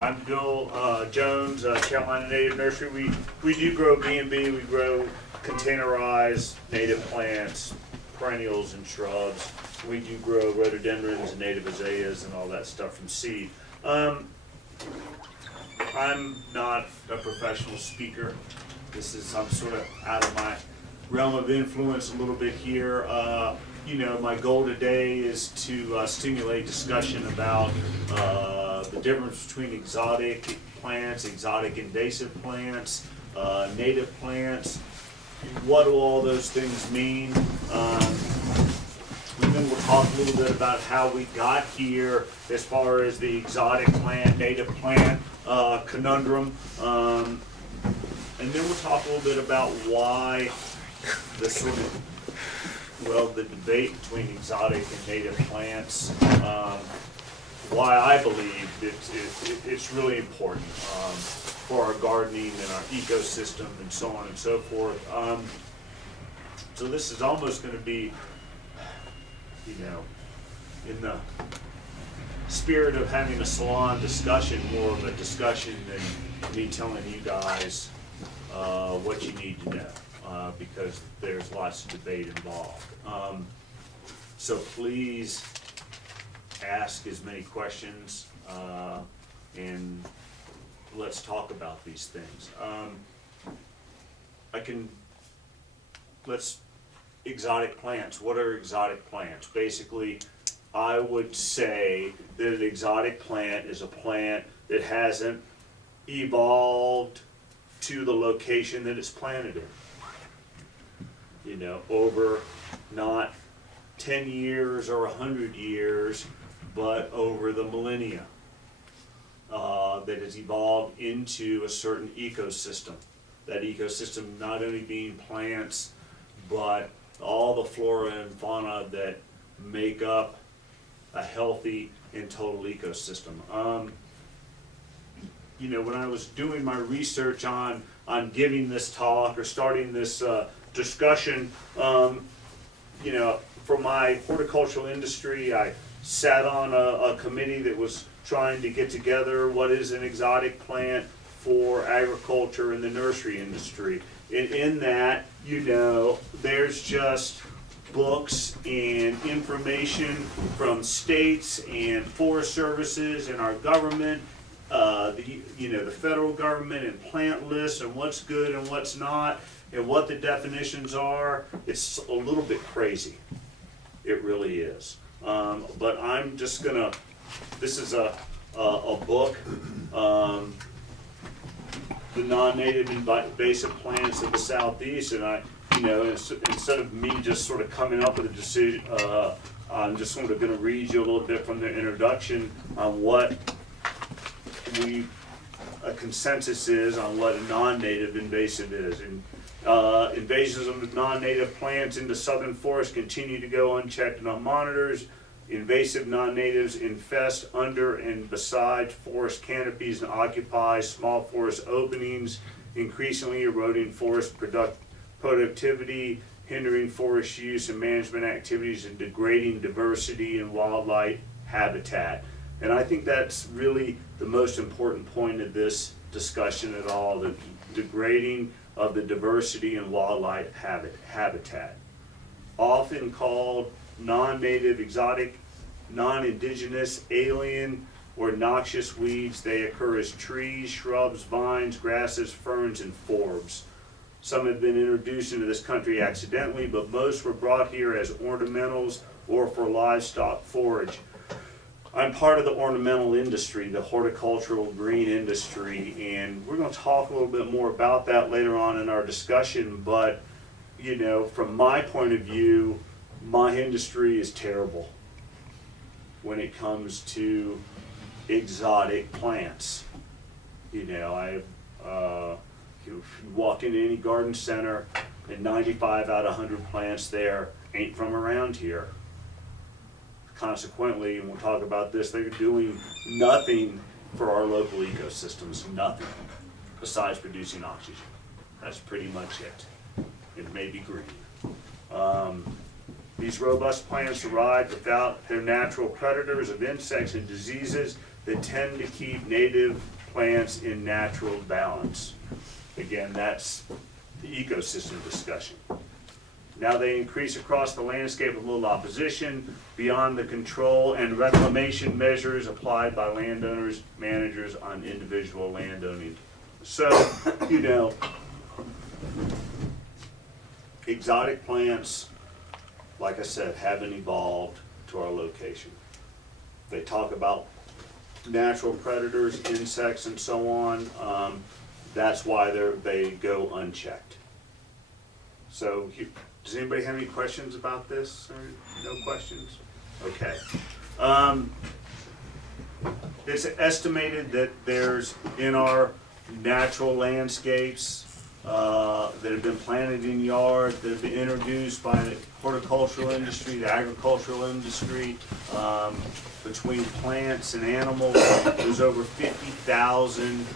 I'm Bill Jones, Carolina Native Nursery. We do grow B&B. We grow containerized native plants, perennials and shrubs. We do grow rhododendrons and native azaleas and all that stuff from seed. I'm not a professional speaker. I'm sort of out of my realm of influence a little bit here. My goal today is to stimulate discussion about the difference between exotic plants, exotic invasive plants, native plants. What do all those things mean? And then we'll talk a little bit about how we got here as far as the exotic plant, native plant conundrum. And then we'll talk a little bit about why the debate between exotic and native plants, why I believe it's really important for our gardening and our ecosystem and so on and so forth. So this is almost going to be, in the spirit of having a salon discussion, more of a discussion than me telling you guys what you need to know. Because there's lots of debate involved. So please ask as many questions and let's talk about these things. Exotic plants. What are exotic plants? Basically, I would say that an exotic plant is a plant that hasn't evolved to the location that it's planted in. Over not 10 years or 100 years, but over the millennia, that has evolved into a certain ecosystem. That ecosystem not only being plants, but all the flora and fauna that make up a healthy and total ecosystem. When I was doing my research on giving this talk or starting this discussion, for my horticultural industry, I sat on a committee that was trying to get together what is an exotic plant for agriculture and the nursery industry. And in that, there's just books and information from states and forest services and our government, the federal government, and plant lists and what's good and what's not, and what the definitions are. It's a little bit crazy. It really is. But I'm just gonna, this is a book, The Non-Native Invasive Plants of the Southeast, and instead of me just sort of coming up with a decision, I'm just sort of gonna read you a little bit from the introduction on what a consensus is on what a non-native invasive is. And invasions of non-native plants into southern forests continue to go unchecked and unmonitored. Invasive non-natives infest under and beside forest canopies and occupy small forest openings, increasingly eroding forest productivity, hindering forest use and management activities, and degrading diversity and wildlife habitat. And I think that's really the most important point of this discussion at all, the degrading of the diversity and wildlife habitat. Often called non-native, exotic, non-indigenous, alien, or noxious weeds, they occur as trees, shrubs, vines, grasses, ferns, and forbs. Some have been introduced into this country accidentally, but most were brought here as ornamentals or for livestock forage. I'm part of the ornamental industry, the horticultural green industry, and we're going to talk a little bit more about that later on in our discussion. But, from my point of view, my industry is terrible when it comes to exotic plants. You walk into any garden center, and 95 out of 100 plants there ain't from around here. Consequently, and we'll talk about this, they're doing nothing for our local ecosystems, nothing, besides producing oxygen. That's pretty much it. It may be green. These robust plants survive without their natural predators of insects and diseases. that tend to keep native plants in natural balance. Again, that's the ecosystem discussion. Now they increase across the landscape with little opposition beyond the control and reclamation measures applied by landowners, managers on individual landowning. So, you know, exotic plants, like I said, haven't evolved to our location. They talk about natural predators, insects, and so on. That's why they go unchecked. So, does anybody have any questions about this? Or no questions? Okay. It's estimated that there's, in our natural landscapes that have been planted in yards, that have been introduced by the horticultural industry, the agricultural industry, between plants and animals, there's over 50,000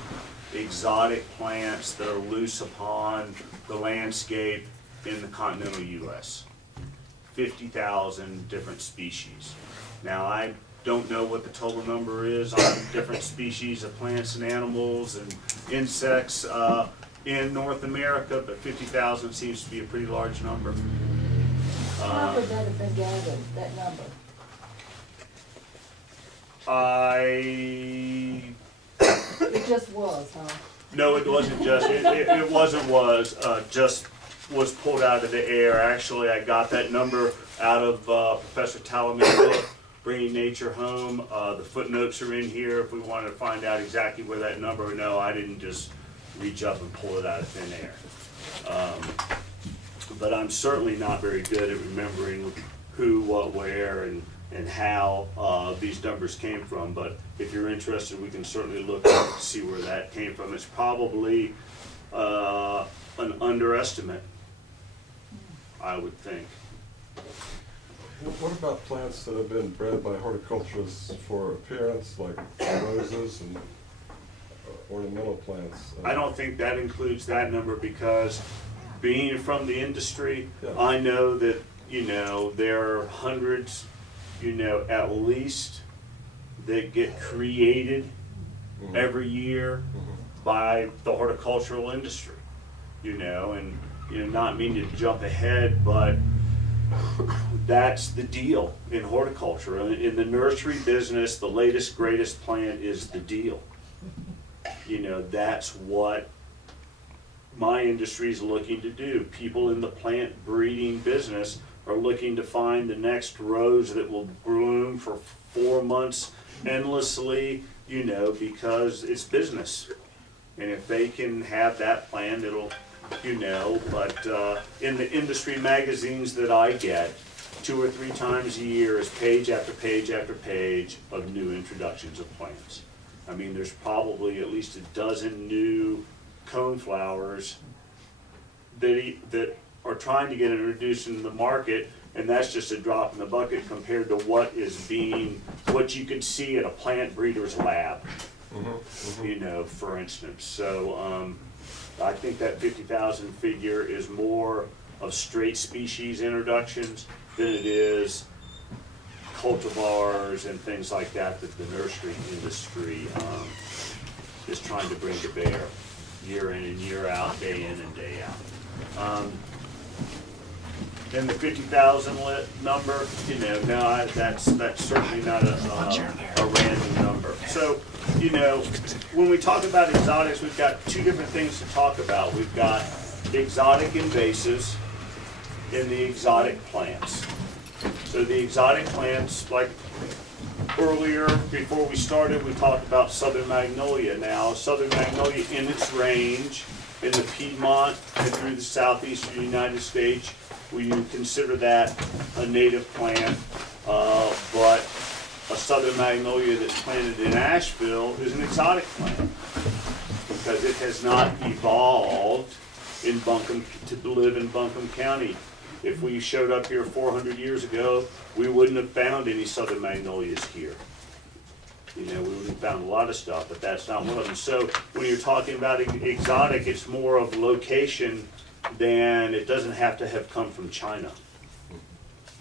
exotic plants that are loose upon the landscape in the continental U.S. 50,000 different species. Now, I don't know what the total number is on different species of plants and animals and insects in North America, but 50,000 seems to be a pretty large number. How would that have been gathered, that number? It just was, huh? No, it wasn't just, it just was pulled out of the air. Actually, I got that number out of Professor Talamir's book, Bringing Nature Home. The footnotes are in here if we wanted to find out exactly where that number, no, I didn't just reach up and pull it out of thin air. But I'm certainly not very good at remembering who, what, where, and how these numbers came from. But if you're interested, we can certainly look to see where that came from. It's probably an underestimate, I would think. What about plants that have been bred by horticulturists for appearance, like roses and ornamental plants? I don't think that includes that number, because being from the industry, Yeah. I know that, you know, there are hundreds, you know, at least, that get created every year by the horticultural industry, you know, and, you know, not meaning to jump ahead, but that's the deal in horticulture. In the nursery business, the latest, greatest plant is the deal. You know, that's what my industry is looking to do. People in the plant breeding business are looking to find the next rose that will bloom for 4 months endlessly, you know, because it's business. And if they can have that plant, it'll, you know, but in the industry magazines that I get, 2 or 3 times a year is page after page after page of new introductions of plants. I mean, there's probably at least a dozen new coneflowers that are trying to get introduced into the market, and that's just a drop in the bucket compared to what you could see at a plant breeder's lab, you know, for instance. So I think that 50,000 figure is more of straight species introductions than it is cultivars and things like that that the nursery industry is trying to bring to bear year in and year out, day in and day out. And the 50,000 number, you know, no, that's certainly not a random number. So, you know, when we talk about exotics, we've got 2 different things to talk about. We've got exotic invasives and the exotic plants. So the exotic plants, like earlier, before we started, we talked about southern magnolia. Now, southern magnolia in its range, in the Piedmont and through the southeastern United States, we consider that a native plant, but a southern magnolia that's planted in Asheville is an exotic plant, because it has not evolved in Buncombe to live in Buncombe County. If we showed up here 400 years ago, we wouldn't have found any southern magnolias here. You know, we would have found a lot of stuff, but that's not one of them. So when you're talking about exotic, it's more of location than it doesn't have to have come from China.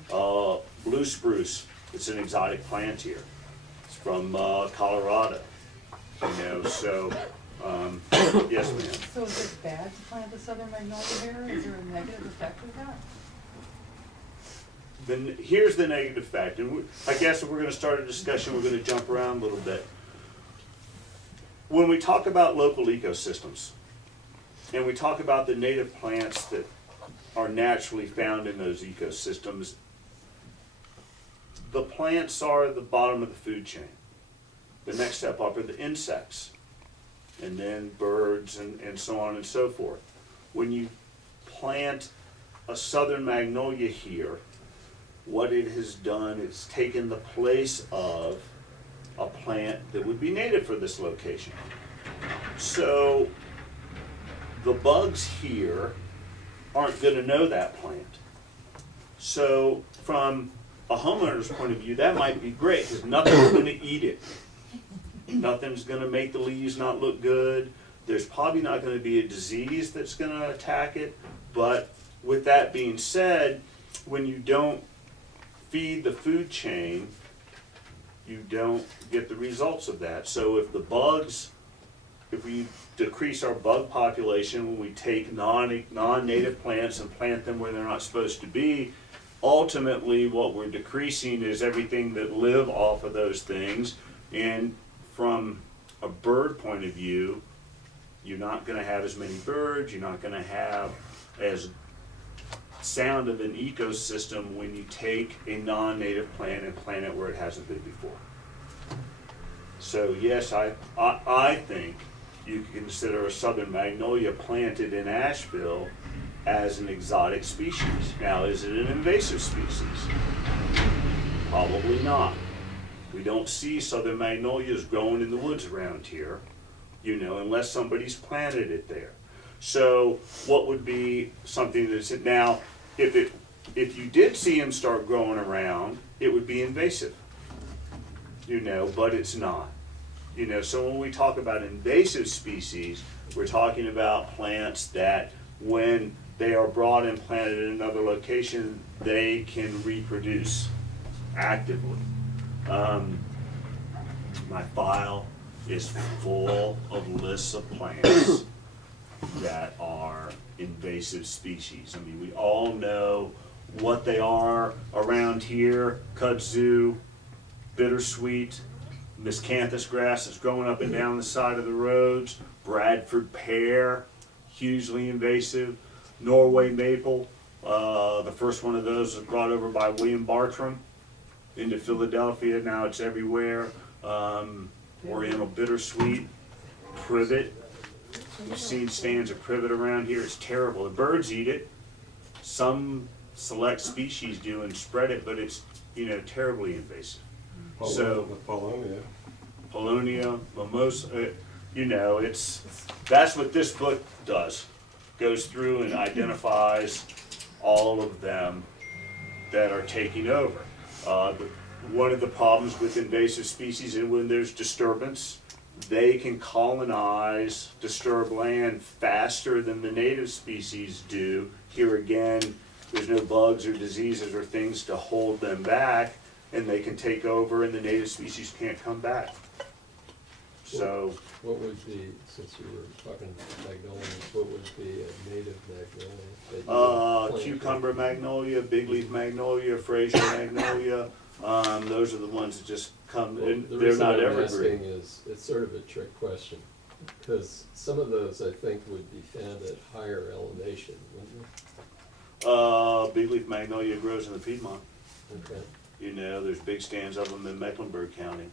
Blue spruce, it's an exotic plant here. It's from Colorado, you know, so, yes, ma'am. So is it bad to plant the southern magnolia here? Is there a negative effect of that? Then here's the negative fact, and I guess if we're gonna start a discussion, we're gonna jump around a little bit. When we talk about local ecosystems, and we talk about the native plants that are naturally found in those ecosystems, the plants are the bottom of the food chain. The next step up are the insects, and then birds and so on and so forth. When you plant a southern magnolia here, what it has done is taken the place of a plant that would be native for this location. So the bugs here aren't going to know that plant. So from a homeowner's point of view, that might be great because nothing's going to eat it. Nothing's going to make the leaves not look good. There's probably not going to be a disease that's going to attack it. But with that being said, when you don't feed the food chain, you don't get the results of that. So if the bugs, if we decrease our bug population when we take non-native plants and plant them where they're not supposed to be, ultimately what we're decreasing is everything that live off of those things. And from a bird point of view, you're not going to have as many birds, you're not going to have as sound of an ecosystem when you take a non-native plant and plant it where it hasn't been before. So yes, I think you can consider a southern magnolia planted in Asheville as an exotic species. Now, is it an invasive species? Probably not. We don't see southern magnolias growing in the woods around here, you know, unless somebody's planted it there. So what would be something that's, now, if you did see them start growing around, it would be invasive, you know, but it's not. You know, so when we talk about invasive species, we're talking about plants that when they are brought and planted in another location, they can reproduce actively. My file is full of lists of plants that are invasive species. I mean, we all know what they are around here: kudzu, bittersweet, miscanthus grass that's growing up and down the side of the roads, Bradford pear, hugely invasive, Norway maple. The first one of those was brought over by William Bartram into Philadelphia. Now it's everywhere. Oriental bittersweet, privet. We've seen stands of privet around here. It's terrible. The birds eat it. Some select species do and spread it, but it's, you know, terribly invasive. So Paulownia, mimosa, you know, that's what this book does. Goes through and identifies all of them that are taking over. One of the problems with invasive species is when there's disturbance, they can colonize disturbed land faster than the native species do. Here again, there's no bugs or diseases or things to hold them back, and they can take over and the native species can't come back. So what would be, since you were talking magnolias, what would be a native magnolia that you would plant? cucumber magnolia, big leaf magnolia, Fraser magnolia, those are the ones that just come, Well, and the they're reason not I'm evergreen. asking is, it's sort of a trick question, because some of those I think would be found at higher elevation, wouldn't Big leaf magnolia grows in the Piedmont. they? Okay. You know, there's big stands of them in Mecklenburg County.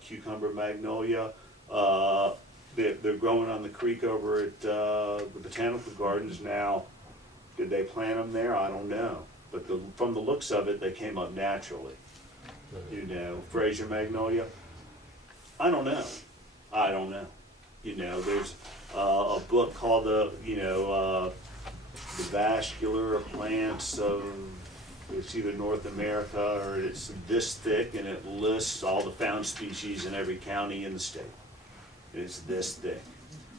Cucumber magnolia, they're growing on the creek over at the Botanical Gardens now. Did they plant them there? I don't know. But from the looks of it, they came up naturally. You know, Fraser magnolia, I don't know. You know, there's a book called the vascular plants of, it's either North America or it's this thick, and it lists all the found species in every county in the state. It's this thick.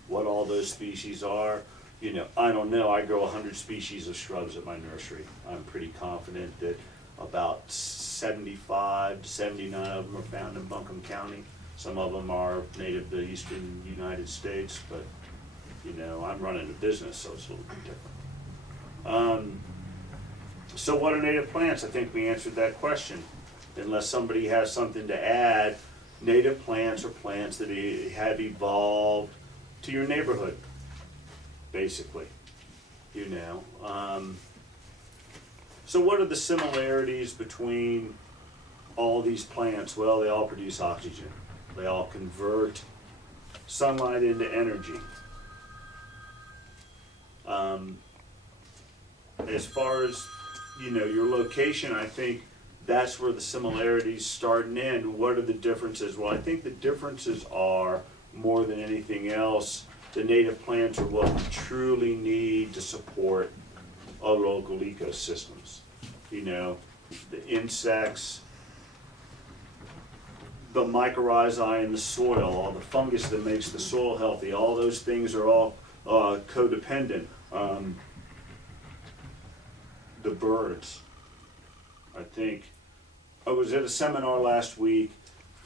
What all those species are, you know, I don't know. I grow 100 species of shrubs at my nursery. I'm pretty confident that About 75 to 79 of them are found in Buncombe County. Some of them are native to the eastern United States, but, you know, I'm running a business, so it's a little bit different. So what are native plants? I think we answered that question. Unless somebody has something to add, native plants are plants that have evolved to your neighborhood, basically, you know. So what are the similarities between all these plants? Well, they all produce oxygen. They all convert sunlight into energy. As far as, you know, your location, I think that's where the similarities start and end. What are the differences? Well, I think the differences are, more than anything else, the native plants are what we truly need to support our local ecosystems. You know, the insects, the mycorrhizae in the soil, all the fungus that makes the soil healthy, all those things are all codependent. The birds, I think, I was at a seminar last week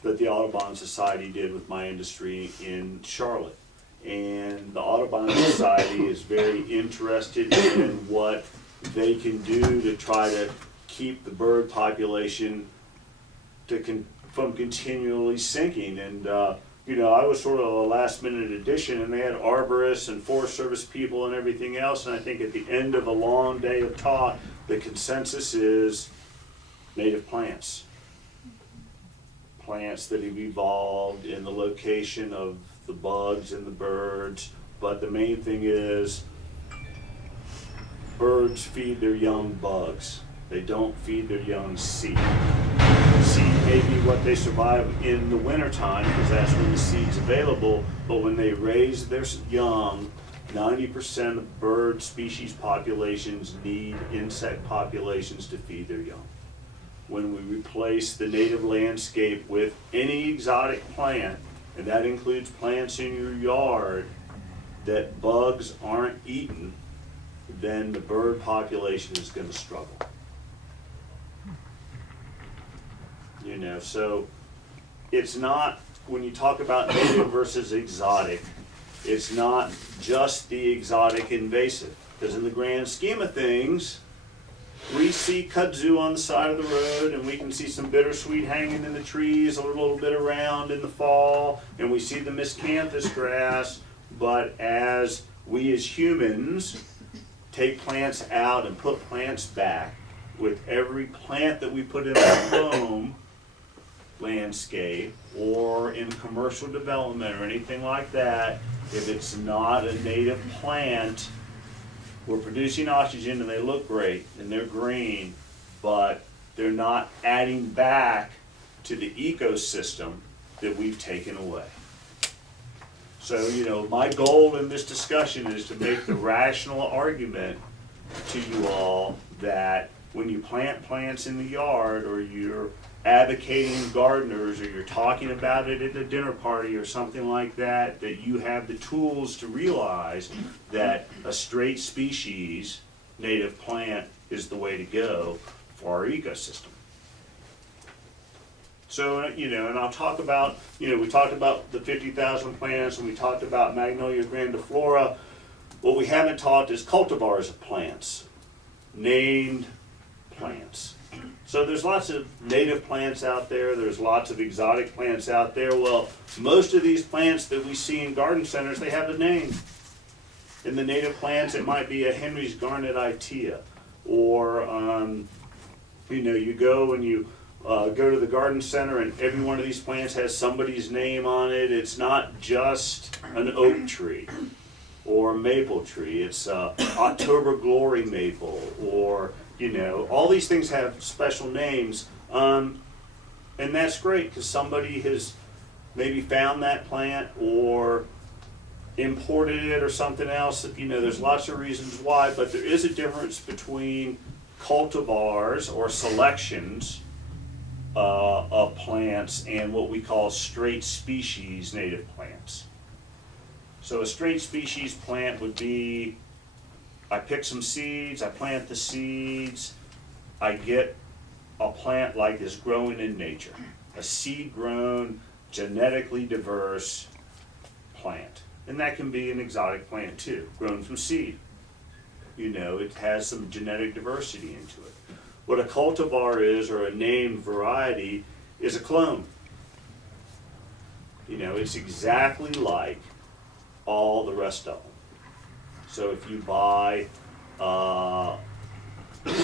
that the Audubon Society did with my industry in Charlotte. And the Audubon Society is very interested in what they can do to try to keep the bird population from continually sinking. And you know, I was sort of a last minute addition, and they had arborists and Forest Service people and everything else. And I think at the end of a long day of talk, the consensus is native plants. Plants that have evolved in the location of the bugs and the birds, but the main thing is birds feed their young bugs. They don't feed their young seed. Seed may be what they survive in the wintertime because that's when the seed's available, but when they raise their young, 90% of bird species populations need insect populations to feed their young. When we replace the native landscape with any exotic plant, and that includes plants in your yard that bugs aren't eating, then the bird population is going to struggle. You know, so it's not, when you talk about native versus exotic, it's not just the exotic invasive, because in the grand scheme of things, we see kudzu on the side of the road, and we can see some bittersweet hanging in the trees a little bit around in the fall, and we see the miscanthus grass, but as we as humans take plants out and put plants back, with every plant that we put in our home landscape or in commercial development or anything like that, if it's not a native plant, we're producing oxygen and they look great and they're green, but they're not adding back to the ecosystem that we've taken away. So, you know, my goal in this discussion is to make the rational argument to you all that when you plant plants in the yard, or you're advocating gardeners, or you're talking about it at a dinner party or something like that, that you have the tools to realize that a straight species native plant is the way to go for our ecosystem. So, you know, and I'll talk about, you know, we talked about the 50,000 plants, and we talked about Magnolia grandiflora. What we haven't talked is cultivars of plants, named plants. So there's lots of native plants out there, there's lots of exotic plants out there. Well, most of these plants that we see in garden centers, they have a name. In the native plants, it might be a Henry's Garnet Itea, or you know, you go and you go to the garden center, and every one of these plants has somebody's name on it. It's not just an oak tree or a maple tree. It's October Glory maple, or, you know, all these things have special names, and that's great because somebody has maybe found that plant or imported it or something else. You know, there's lots of reasons why, but there is a difference between cultivars or selections of plants and what we call straight species native plants. So a straight species plant would be, I pick some seeds, I plant the seeds, I get a plant like this growing in nature, a seed-grown, genetically diverse plant. And that can be an exotic plant too, grown from seed. You know, it has some genetic diversity into it. What a cultivar is, or a named variety, is a clone. You know, it's exactly like all the rest of them. So if you buy, a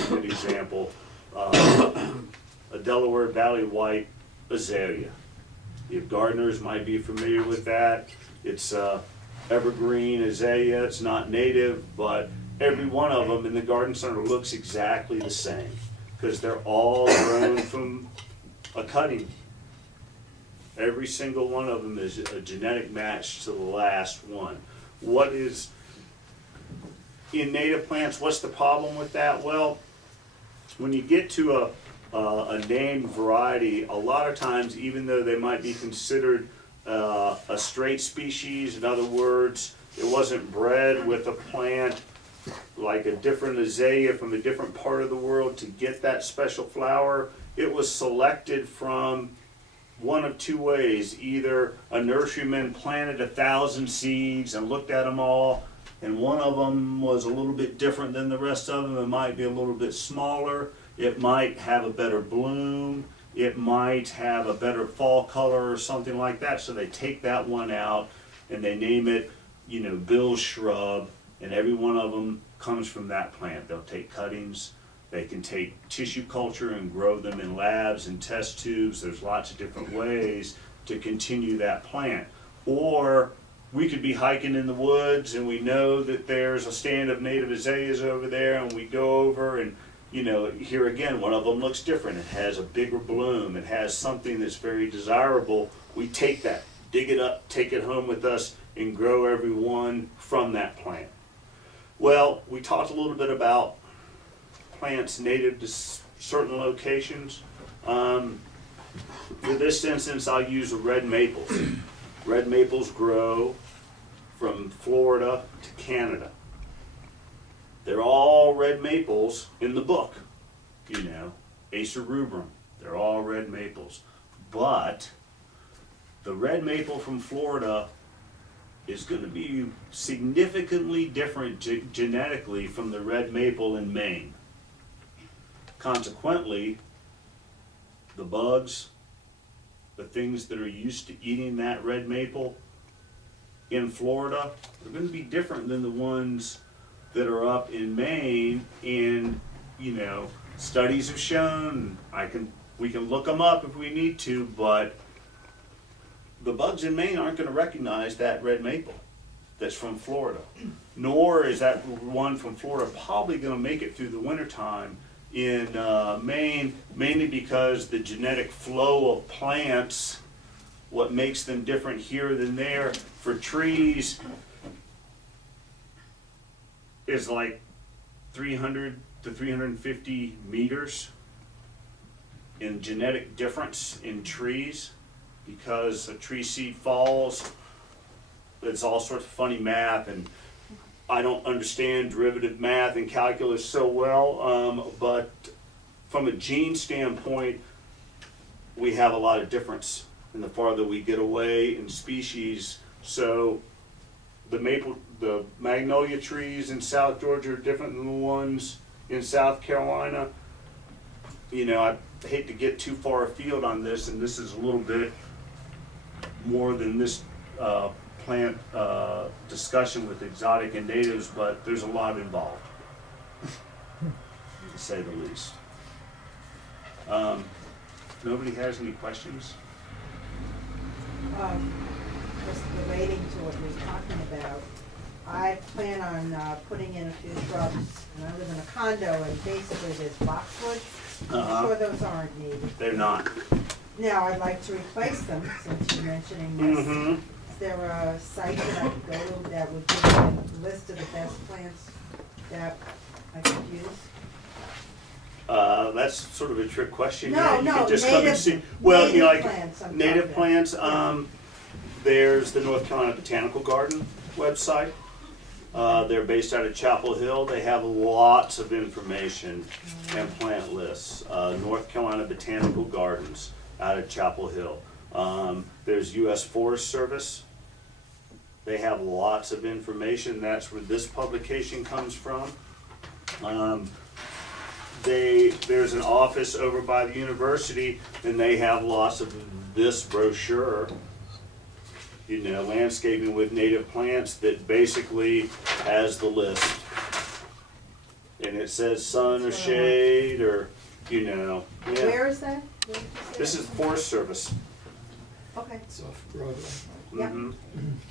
good example, a Delaware Valley White azalea. Your gardeners might be familiar with that. It's evergreen azalea. It's not native, but every one of them in the garden center looks exactly the same because they're all grown from a cutting. Every single one of them is a genetic match to the last one. What is in native plants? What's the problem with that? Well, when you get to a named variety, a lot of times, even though they might be considered a straight species, in other words, it wasn't bred with a plant like a different azalea from a different part of the world to get that special flower. It was selected from one of two ways. Either a nurseryman planted 1,000 seeds and looked at them all, and one of them was a little bit different than the rest of them. It might be a little bit smaller. It might have a better bloom. It might have a better fall color or something like that. So they take that one out and they name it, you know, Bill's shrub, and every one of them comes from that plant. They'll take cuttings. They can take tissue culture and grow them in labs and test tubes. There's lots of different ways to continue that plant. Or we could be hiking in the woods and we know that there's a stand of native azaleas over there, and we go over and, you know, here again, one of them looks different. It has a bigger bloom. It has something that's very desirable. We take that, dig it up, take it home with us, and grow every one from that plant. Well, we talked a little bit about plants native to certain locations. For this instance, I'll use red maples. Red maples grow from Florida to Canada. They're all red maples in the book, you know, Acer rubrum. They're all red maples. But the red maple from Florida is going to be significantly different genetically from the red maple in Maine. Consequently, the bugs, the things that are used to eating that red maple in Florida are going to be different than the ones that are up in Maine. And, you know, studies have shown, we can look them up if we need to, but the bugs in Maine aren't going to recognize that red maple that's from Florida. Nor is that one from Florida probably going to make it through the wintertime in Maine, mainly because the genetic flow of plants, what makes them different here than there. For trees, is like 300 to 350 meters in genetic difference in trees, because a tree seed falls. It's all sorts of funny math, and I don't understand derivative math and calculus so well, but from a gene standpoint, we have a lot of difference in the farther we get away in species. So the magnolia trees in South Georgia are different than the ones in South Carolina. You know, I hate to get too far afield on this, and this is a little bit more than this plant discussion with exotic and natives, but there's a lot involved, to say the least. Nobody has any questions? Just relating to what we were talking about, I plan on putting in a few shrubs, and I live in a condo, and basically there's boxwood. I'm sure those aren't native. They're not. Now, I'd like to replace them, since you're mentioning this. Mm-hmm. Is there a site that I could go to that would give me a list of the best plants that I could use? That's sort of a trick question. No, Yeah, you no, could just come and native- see. Well, you know, native like plants I'm native talking plants. about. There's the North Carolina Botanical Garden website. They're based out of Chapel Hill. They have lots of information and plant lists. North Carolina Botanical Gardens out of Chapel Hill. There's U.S. Forest Service. They have lots of information. That's where this publication comes from. There's an office over by the university, and they have lots of this brochure, you know, landscaping with native plants, that basically has the list. And it says sun or shade, or, you know, yeah. Where is that? Where did you say This that? is Forest Service. Okay, It's off Broadway. Yep. Mhm.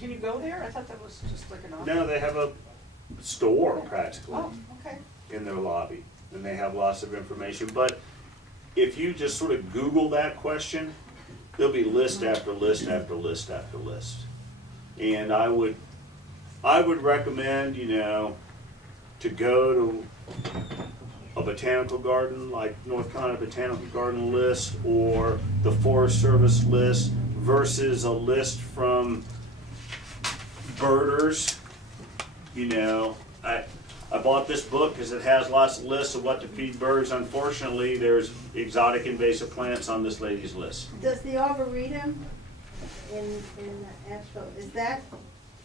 Can you go there? I thought that was just like an office. No, they have a store practically Oh, okay. in their lobby, and they have lots of information. But if you just sort of Google that question, there'll be list after list after list after list. And I would recommend, you know, to go to a botanical garden like North Carolina Botanical Garden list or the Forest Service list versus a list from birders. You know, I bought this book because it has lots of lists of what to feed birds. Unfortunately, there's exotic invasive plants on this lady's list. does the arboretum in Asheville, is that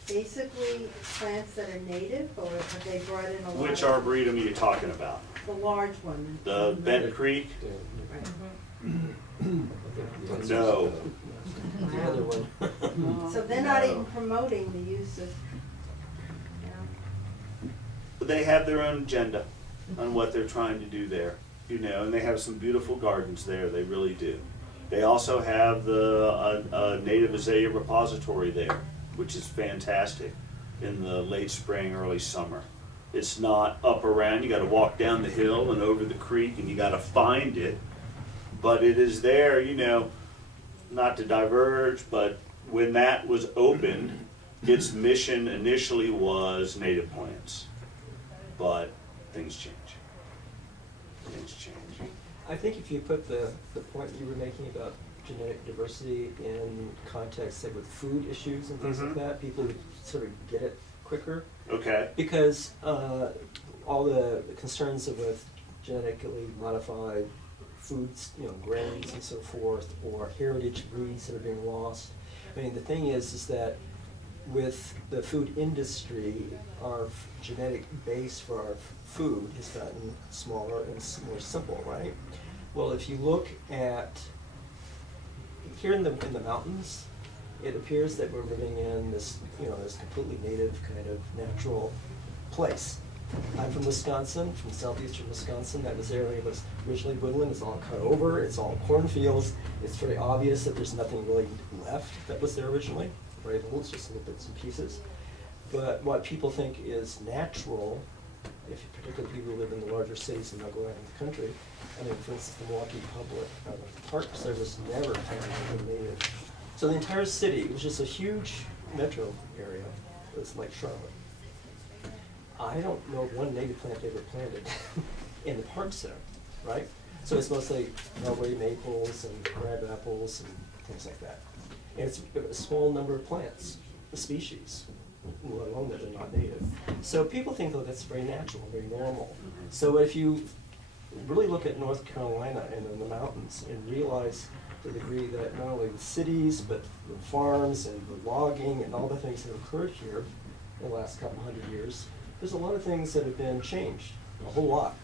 basically plants that are native, or have they brought in a lot? Which of- arboretum are you talking about? The large one. The Bent Creek? Right. I think the answer's No. The other one. So they're not No. even promoting the use of, you know, They have their own agenda on what they're trying to do there, you know, and they have some beautiful gardens there, they really do. They also have the native azalea repository there, which is fantastic in the late spring, early summer. It's not up around, you gotta walk down the hill and over the creek and you gotta find it, but it is there, you know, not to diverge, but when that was opened, its mission initially was native plants. But things change. Things change. I think if you put the point you were making about genetic diversity in context, say with food issues and things like Mhm. that, people would sort of get it quicker. Okay. Because all the concerns of with genetically modified foods, you know, grains and so forth, or heritage breeds that are being lost. I mean, the thing is that with the food industry, our genetic base for our food has gotten smaller and more simple, right? Well, if you look at here in the mountains, it appears that we're living in this, you know, this completely native kind of natural place. I'm from Wisconsin, from southeastern Wisconsin. This area was originally woodland. It's all cut over. It's all cornfields. It's very obvious that there's nothing really left that was there originally. Very little, it's just little bits and pieces. But what people think is natural, if particularly people who live in the larger cities and not go out in the country, I mean, for instance, the Milwaukee Public Park Service never planted anything native. So the entire city was just a huge metro area. It was like Charlotte. I don't know of one native plant they ever planted in the park center, right? So it's mostly Norway maples and crab apples and things like that. And it's a small number of plants, the species, let alone that they're not native. So people think that that's very natural, very normal. So if you really look at North Carolina and in the mountains and realize the degree that not only the cities, but the farms and the logging and all the things that have occurred here in the last couple hundred years, there's a lot of things that have been changed, a whole lot.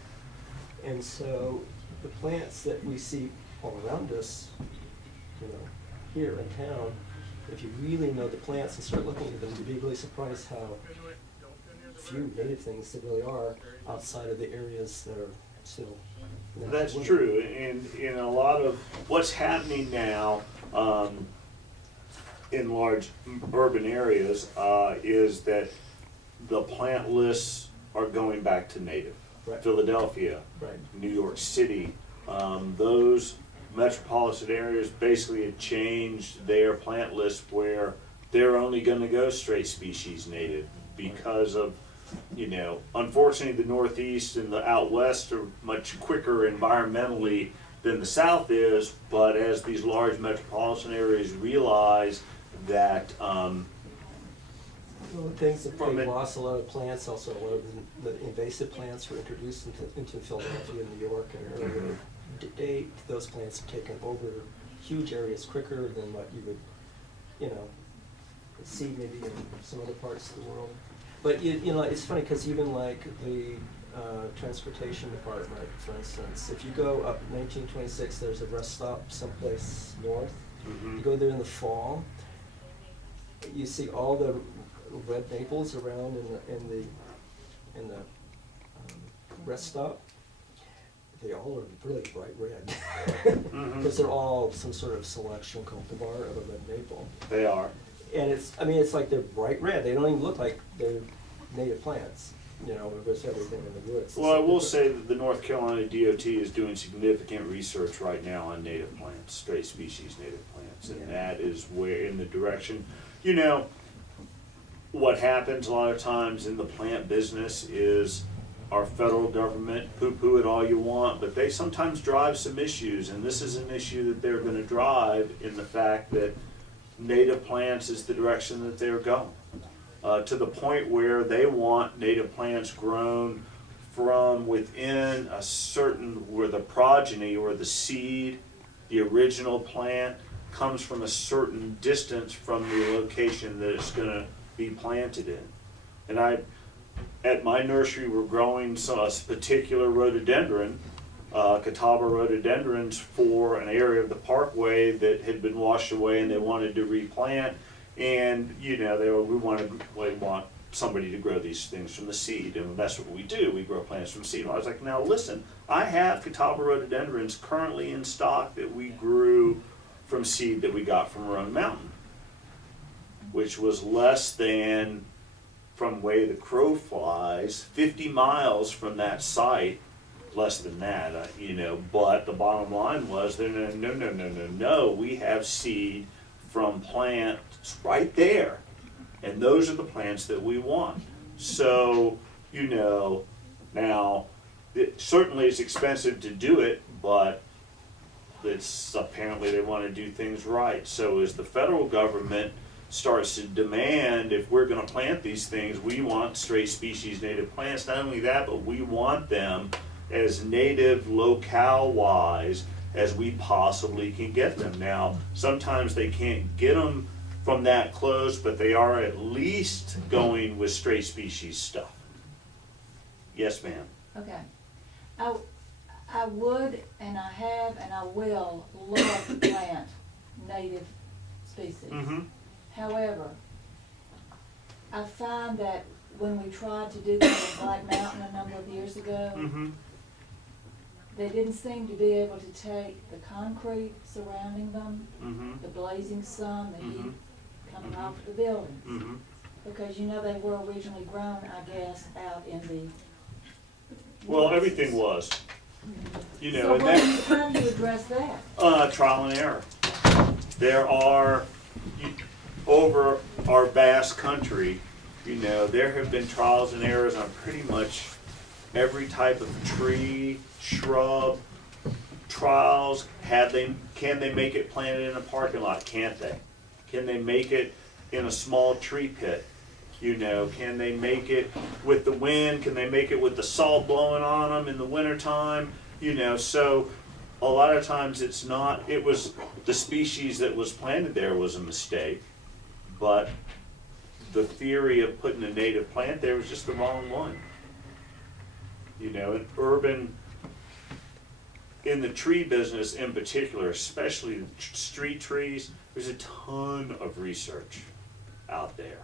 And so the plants that we see all around us, you know, here in town, if you really know the plants and start looking at them, you'd be really surprised how few native things there really are outside of the areas that are still natural That's woodland. true, and in a lot of what's happening now in large urban areas is that the plant lists are going back to native. Right. Philadelphia, Right. New York City, those metropolitan areas basically have changed their plant list where they're only going to go straight species native because of, you know, unfortunately the Northeast and the out west are much quicker environmentally than the South is, but as these large metropolitan areas realize that Well, things that From they it- lost a lot of plants, also a lot of the invasive plants were introduced into Philadelphia and New York at an earlier date. Those plants have taken over huge areas quicker than what you would, you know, see maybe in some other parts of the world. But you know, it's funny because even like the transportation department, for instance, if you go up 1926, there's a rest stop someplace north. You go there in the fall, you see all the red maples around in the rest stop. They all are really bright red because they're all some sort of selection cultivar of a red maple. They are. And it's like they're bright red. They don't even look like they're native plants. You know, there's everything in the woods. Well, I will say that the North Carolina DOT is doing significant research right now on native plants, straight species native plants, and Yeah. that is where, in the direction, you know, what happens a lot of times in the plant business is our federal government, poo-poo it all you want, but they sometimes drive some issues, and this is an issue that they're gonna drive in the fact that native plants is the direction that they're going. To the point where they want native plants grown from within a certain, where the progeny or the seed, the original plant, comes from a certain distance from the location that it's gonna be planted in. And at my nursery, we're growing a particular rhododendron, Catawba rhododendrons, for an area of the parkway that had been washed away and they wanted to replant. And, you know, we want somebody to grow these things from the seed, and that's what we do, we grow plants from seed. And I was like, now listen, I have Catawba rhododendrons currently in stock that we grew from seed that we got from Roan Mountain, which was less than, from way the crow flies, 50 miles from that site, less than that, you know, but the bottom line was, no, we have seed from plants right there, and those are the plants that we want. So, you know, now, it certainly is expensive to do it, but it's apparently they want to do things right. So as the federal government starts to demand, if we're going to plant these things, we want straight species native plants. Not only that, but we want them as native locale-wise as we possibly can get them. Now, sometimes they can't get them from that close, but they are at least going with straight species stuff. Yes, ma'am. Okay. I would, and I have, and I will love to plant native species. Mm-hmm. However, I find that when we tried to do that in Black Mountain a number of years ago, Mm-hmm. they didn't seem to be able to take the concrete surrounding them, Mm-hmm. the blazing sun, the heat Mhm. coming off of the buildings. Mm-hmm. Because, you know, they were originally grown, I guess, out in the. Well, everything was, you know, So and how do you address that? trial and error. There are, over our vast country, you know, there have been trials and errors on pretty much every type of tree, shrub, trials. Can they make it planted in a parking lot? Can't they? Can they make it in a small tree pit? You know, can they make it with the wind? Can they make it with the salt blowing on them in the wintertime? You know, so a lot of times it was the species that was planted there was a mistake, but the theory of putting a native plant there was just the wrong one. You know, in the tree business in particular, especially street trees, there's a ton of research out there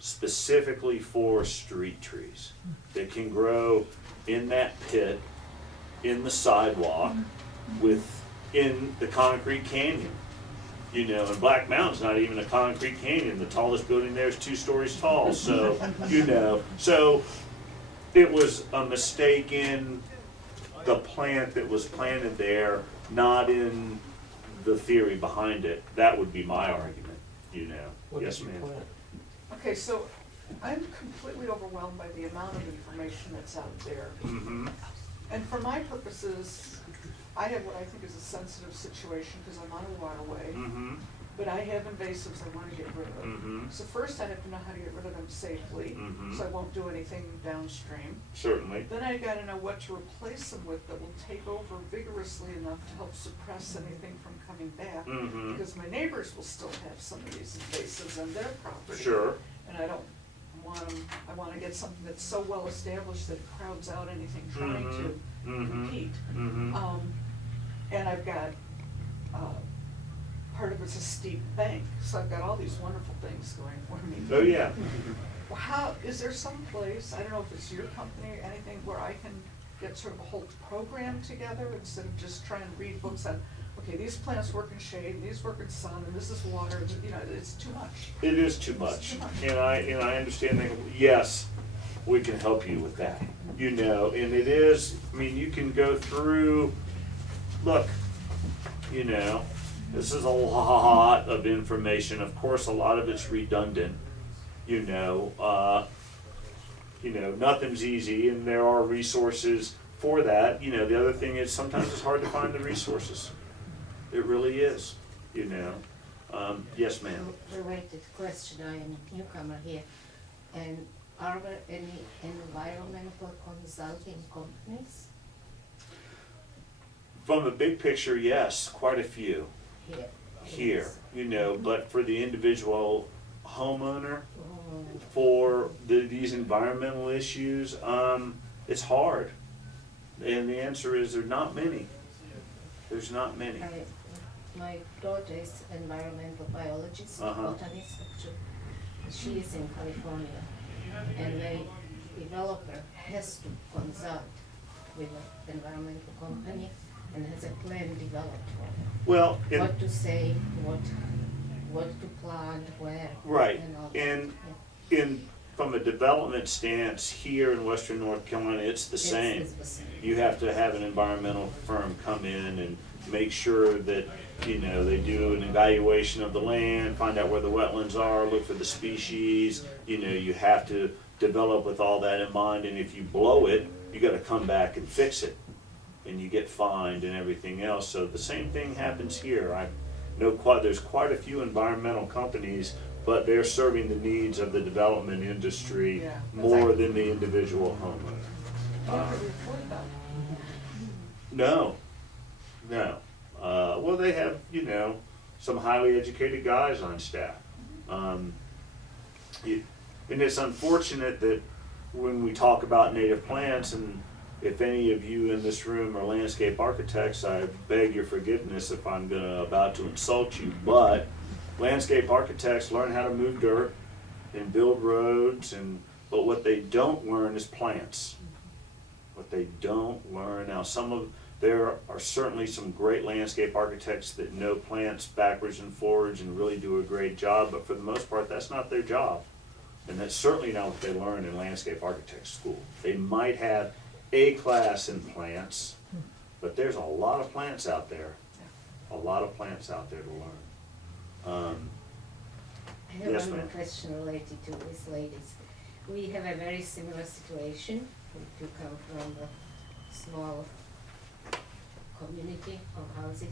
specifically for street trees that can grow in that pit, in the sidewalk, in the concrete canyon. You know, and Black Mountain's not even a concrete canyon. The tallest building there is 2 stories tall. So, you know, so it was a mistake in the plant that was planted there, not in the theory behind it. That would be my argument, you know. What Yes, did you ma'am. plant? Okay, so I'm completely overwhelmed by the amount of information that's out there. Mm-hmm. And for my purposes, I have what I think is a sensitive situation because I'm on a waterway. Mm-hmm. but I have invasives I wanna get rid of. Mhm. So first I have to know how to get rid of them safely, Mhm. so I won't do anything downstream. Certainly. Then I gotta know what to replace them with that will take over vigorously enough to help suppress anything from coming back. Mhm. Because my neighbors will still have some of these invasives on their property. Sure. And I don't want them, I wanna get something that's so well established that it crowds out anything trying to Mhm. compete. Mhm. And I've got, part of it's a steep bank, so I've got all these wonderful things going for me. Oh, yeah. Well, how, is there some place, I don't know if it's your company or anything, where I can get sort of a whole program together instead of just trying to read books on, okay, these plants work in shade, and these work in sun, and this is water, you know, it's too much. It is too much, and I understand that, yes, we can help you with that, you know, and it is, I mean, you can go through, look, you know, this is a lot of information, of course, a lot of it's redundant, you know, nothing's easy, and there are resources for that, you know, the other thing is sometimes it's hard to find the resources. It really is, you know. Yes, ma'am. Related question, I am a newcomer here, and are there any environmental consulting companies From the big picture, yes, quite a few here? here, you know, but for the individual homeowner, Mm, for these environmental issues, it's hard. And the answer is there's not many. There's not many. My daughter is environmental biologist, Uh-huh. botanist actually. She is in California, and the developer has to consult with an environmental company and has a plan developed for them. Well, What to say, what to plant, where, right, and all that. and Yeah. from a development stance, here in Western North Carolina, it's the same. It's the same. You have to have an environmental firm come in and make sure that, you know, they do an evaluation of the land, find out where the wetlands are, look for the species. You know, you have to develop with all that in mind, and if you blow it, you gotta come back and fix it. And you get fined and everything else, so the same thing happens here. I know there's quite a few environmental companies, but they're serving the needs of the development industry Yeah. more than the individual homeowner. I have to report that. No, no. Well, they have, you know, some highly educated guys on staff. And it's unfortunate that when we talk about native plants, and if any of you in this room are landscape architects, I beg your forgiveness if I'm about to insult you, but landscape architects learn how to move dirt and build roads, but what they don't learn is plants. What they don't learn, now there are certainly some great landscape architects that know plants backwards and forwards and really do a great job, but for the most part, that's not their job. And that's certainly not what they learn in landscape architect school. They might have a class in plants, but there's a lot of plants out there. A lot of plants out there to learn. I have Yes, one more ma'am. question related to these ladies. We have a very similar situation. If you come from a small community of houses,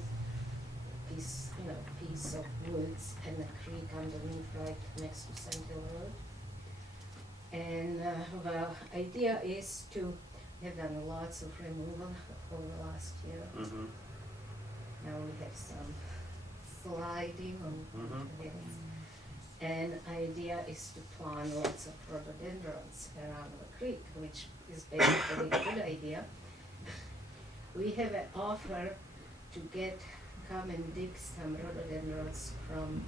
piece of woods and a creek underneath right next to Central Road. And the idea is to, we have done lots of removal over the last year. Mhm. Now we have some sliding on Mhm. hills. And idea is to plant lots of rhododendrons around the creek, which is basically a good idea. We have an offer to come and dig some rhododendrons from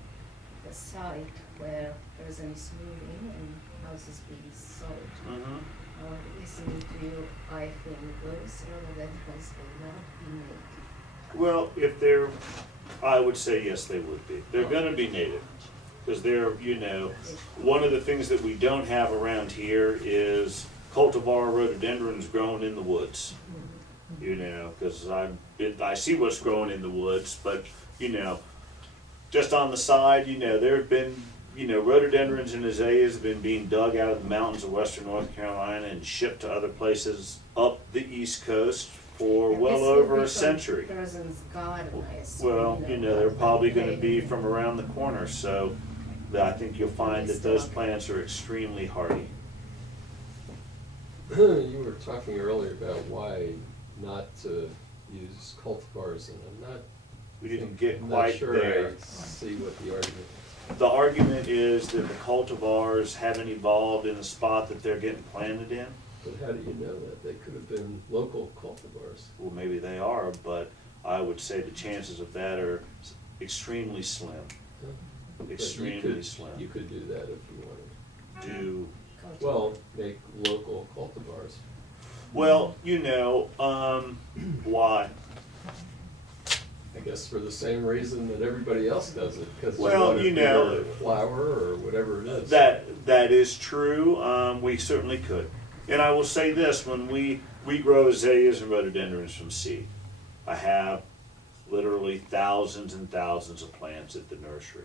the site where person is moving and house is being sold. Mhm. Listening to you, I think those rhododendrons will not be native. Well, I would say yes, they would be. They're gonna be native, because they're, you know, one of the things that we don't have around here is cultivar rhododendrons grown in the woods. You know, because I see what's growing in the woods, but, you know, just on the side, you know, there have been, you know, rhododendrons and azaleas have been being dug out of the mountains of western North Carolina and shipped to other places up the East Coast for And well this will over be a from century. Person's garden, I assume. Well, they're probably gonna Right. be from around the corner, so I think you'll find that those plants are extremely hardy. You were talking earlier about why not to use cultivars, and We didn't get I'm quite not sure there. I see what the argument is. The argument is that the cultivars haven't evolved in the spot that they're getting planted in. But how do you know that? They could have been local cultivars. Well, maybe they are, but I would say the chances of that are extremely slim. But you Extremely could- slim. You could do that if you wanted. Do, Well, make local cultivars. well, why? I guess for the same reason that everybody else does it, because you Well, want a bigger flower or whatever it is. That is true, we certainly could. And I will say this, when we grow azaleas and rhododendrons from seed. I have literally thousands and thousands of plants at the nursery.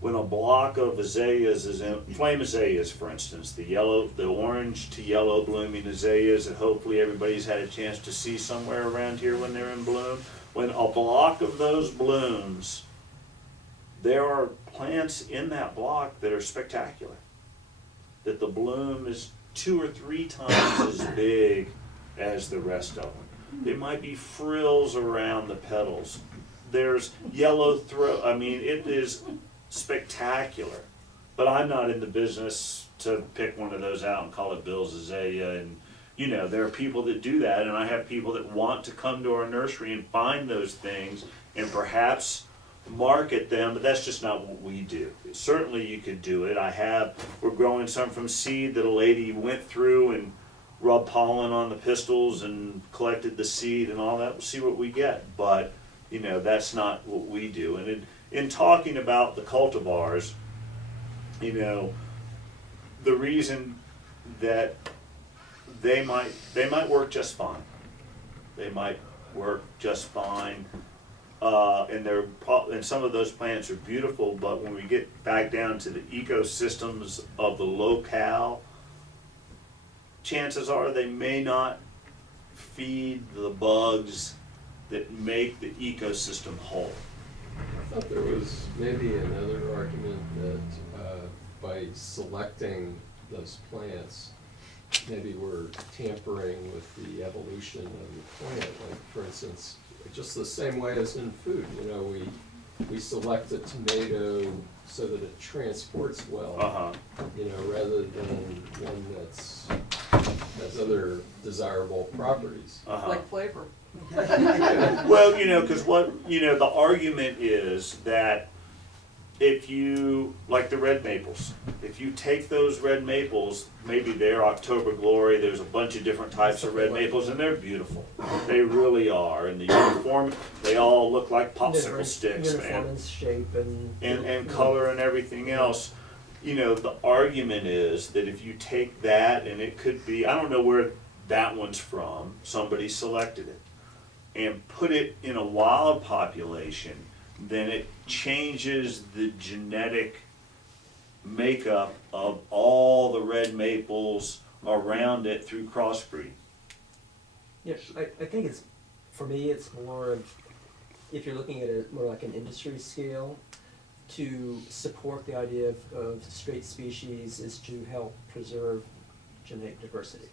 When a block of azaleas is in, flame azaleas, for instance, the orange to yellow blooming azaleas that hopefully everybody's had a chance to see somewhere around here when they're in bloom. When a block of those blooms, there are plants in that block that are spectacular. That the bloom is 2 or 3 times as big as the rest of them. There might be frills around the petals. There's yellow throat, it is spectacular. But I'm not in the business to pick one of those out and call it Bill's azalea. And, there are people that do that, and I have people that want to come to our nursery and find those things and perhaps market them, but that's just not what we do. Certainly you could do it. We're growing some from seed that a lady went through and rubbed pollen on the pistils and collected the seed and all that. We'll see what we get, but that's not what we do. And in talking about the cultivars, the reason that they might work just fine. They might work just fine. And some of those plants are beautiful, but when we get back down to the ecosystems of the locale, chances are they may not feed the bugs that make the ecosystem whole. I thought there was maybe another argument that by selecting those plants, maybe we're tampering with the evolution of the plant. Like, for instance, just the same way as in food, we select a tomato so that it transports well, rather than one has other desirable properties. Like flavor. Well, because the argument is that if you, like the red maples, if you take those red maples, maybe they're October Glory, there's a bunch of different types of red maples, and they're beautiful. They really are, and the uniform, they all look like popsicle sticks, Uniform man. in shape And color and everything else. The argument is that if you take that, and it could be, I don't know where that one's from, somebody selected it, and put it in a wild population, then it changes the genetic makeup of all the red maples around it through crossbreeding. Yeah, I think it's, for me, it's more of, if you're looking at it more like an industry scale, to support the idea of straight species is to help preserve genetic diversity.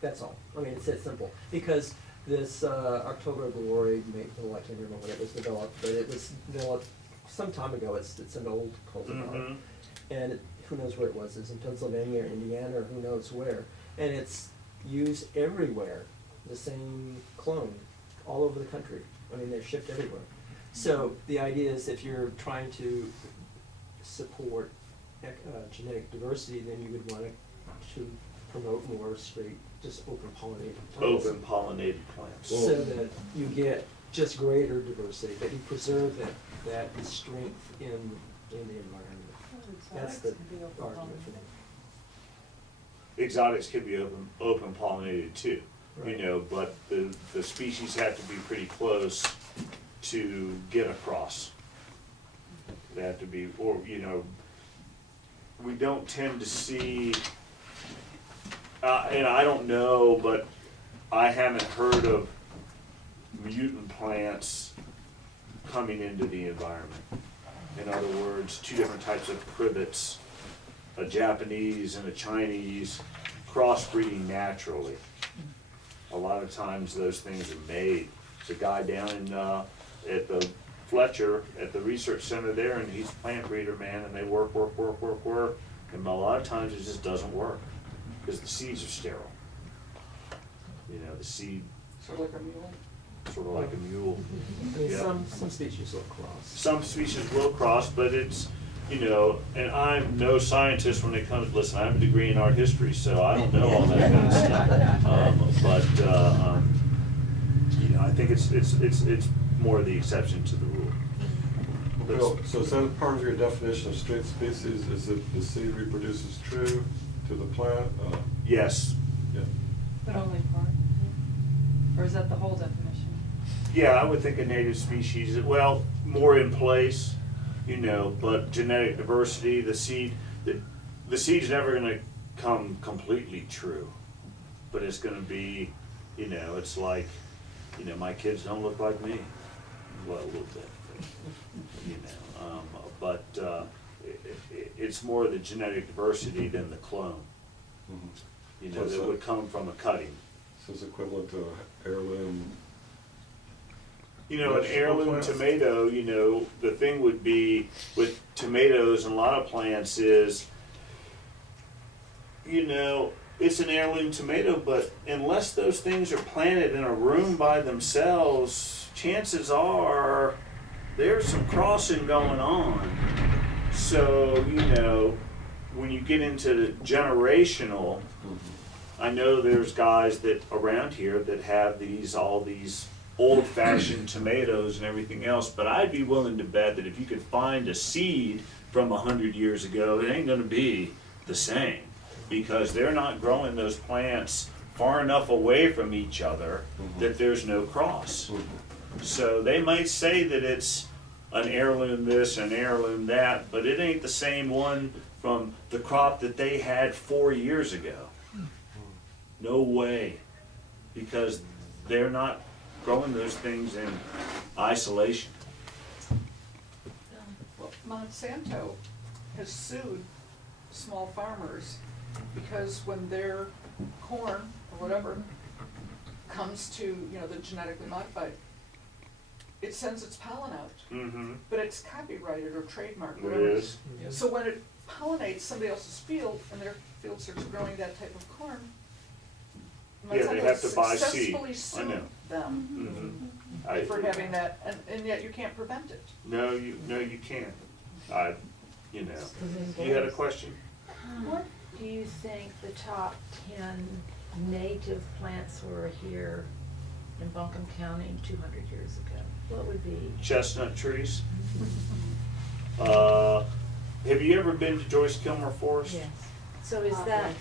That's all. It's that simple. Because this October Glory maple, I can't remember when it was developed, but it was developed some time ago. It's an old cultivar. And who knows where it was. It's in Pennsylvania or Indiana or who knows where. And it's used everywhere, the same clone, all over the country. They're shipped everywhere. So the idea is if you're trying to support genetic diversity, then you would want to promote more straight, just open pollinated plants. Open pollinated plants. So that you get just greater diversity, but you preserve that strength in the environment. That's the argument for me. Exotics could be open pollinated too, Right. but the species have to be pretty close to get across. They have to be, we don't tend to see, and I don't know, but I haven't heard of mutant plants coming into the environment. In other words, two different types of privets, a Japanese and a Chinese, crossbreeding naturally. A lot of times those things are made. There's a guy down in, at the Fletcher, at the research center there, and he's a plant breeder, man, and they work, and a lot of times it just doesn't work, because the seeds are sterile. You know, the seed, Sort of like a mule. sort of like a mule. I mean, Yeah. some species will cross. Some species will cross, but it's, you know, and I'm no scientist when it comes, listen, I have a degree in art history, so I don't know all that kind of stuff. You know, I think it's more the exception to the rule. Bill, so is that part of your definition of straight species, is that the seed reproduces true to the plant? Yes, Yeah. But only part? Or is that the whole definition? yeah, I would think a native species, well, more in place, you know, but genetic diversity, the seed's never gonna come completely true. But it's gonna be, you know, it's like, you know, my kids don't look like me. Well, a little bit, you know, it's more the genetic diversity than the clone, you know, that would come from a cutting. So it's equivalent to an heirloom. You know, an Vegetable heirloom plants? tomato, you know, the thing would be with tomatoes and a lot of plants is, you know, it's an heirloom tomato, but unless those things are planted in a room by themselves, chances are there's some crossing going on. So, you know, when you get into generational, I know there's guys that around here that have all these old-fashioned tomatoes and everything else, but I'd be willing to bet that if you could find a seed from 100 years ago, it ain't gonna be the same, because they're not growing those plants far enough away from each other that there's no cross. So they might say that it's an heirloom this, an heirloom that, but it ain't the same one from the crop that they had 4 years ago. No way, because they're not growing those things in isolation. Well, Monsanto has sued small farmers because when their corn or whatever comes to, you know, the genetically modified, it sends its pollen out, Mm-hmm. but it's copyrighted or trademarked, It whatever. is. So when it pollinates somebody else's field and their field starts growing that type of corn, Yeah, they have to buy seed. successfully I sued know. them Mm-hmm. for having that, and yet you can't prevent it. No, you can't. You know, you had a question? What do you think the top 10 native plants were here in Buncombe County 200 years ago? What would be? Chestnut trees. Have you ever been to Joyce Kilmer Forest? Yes. So is that,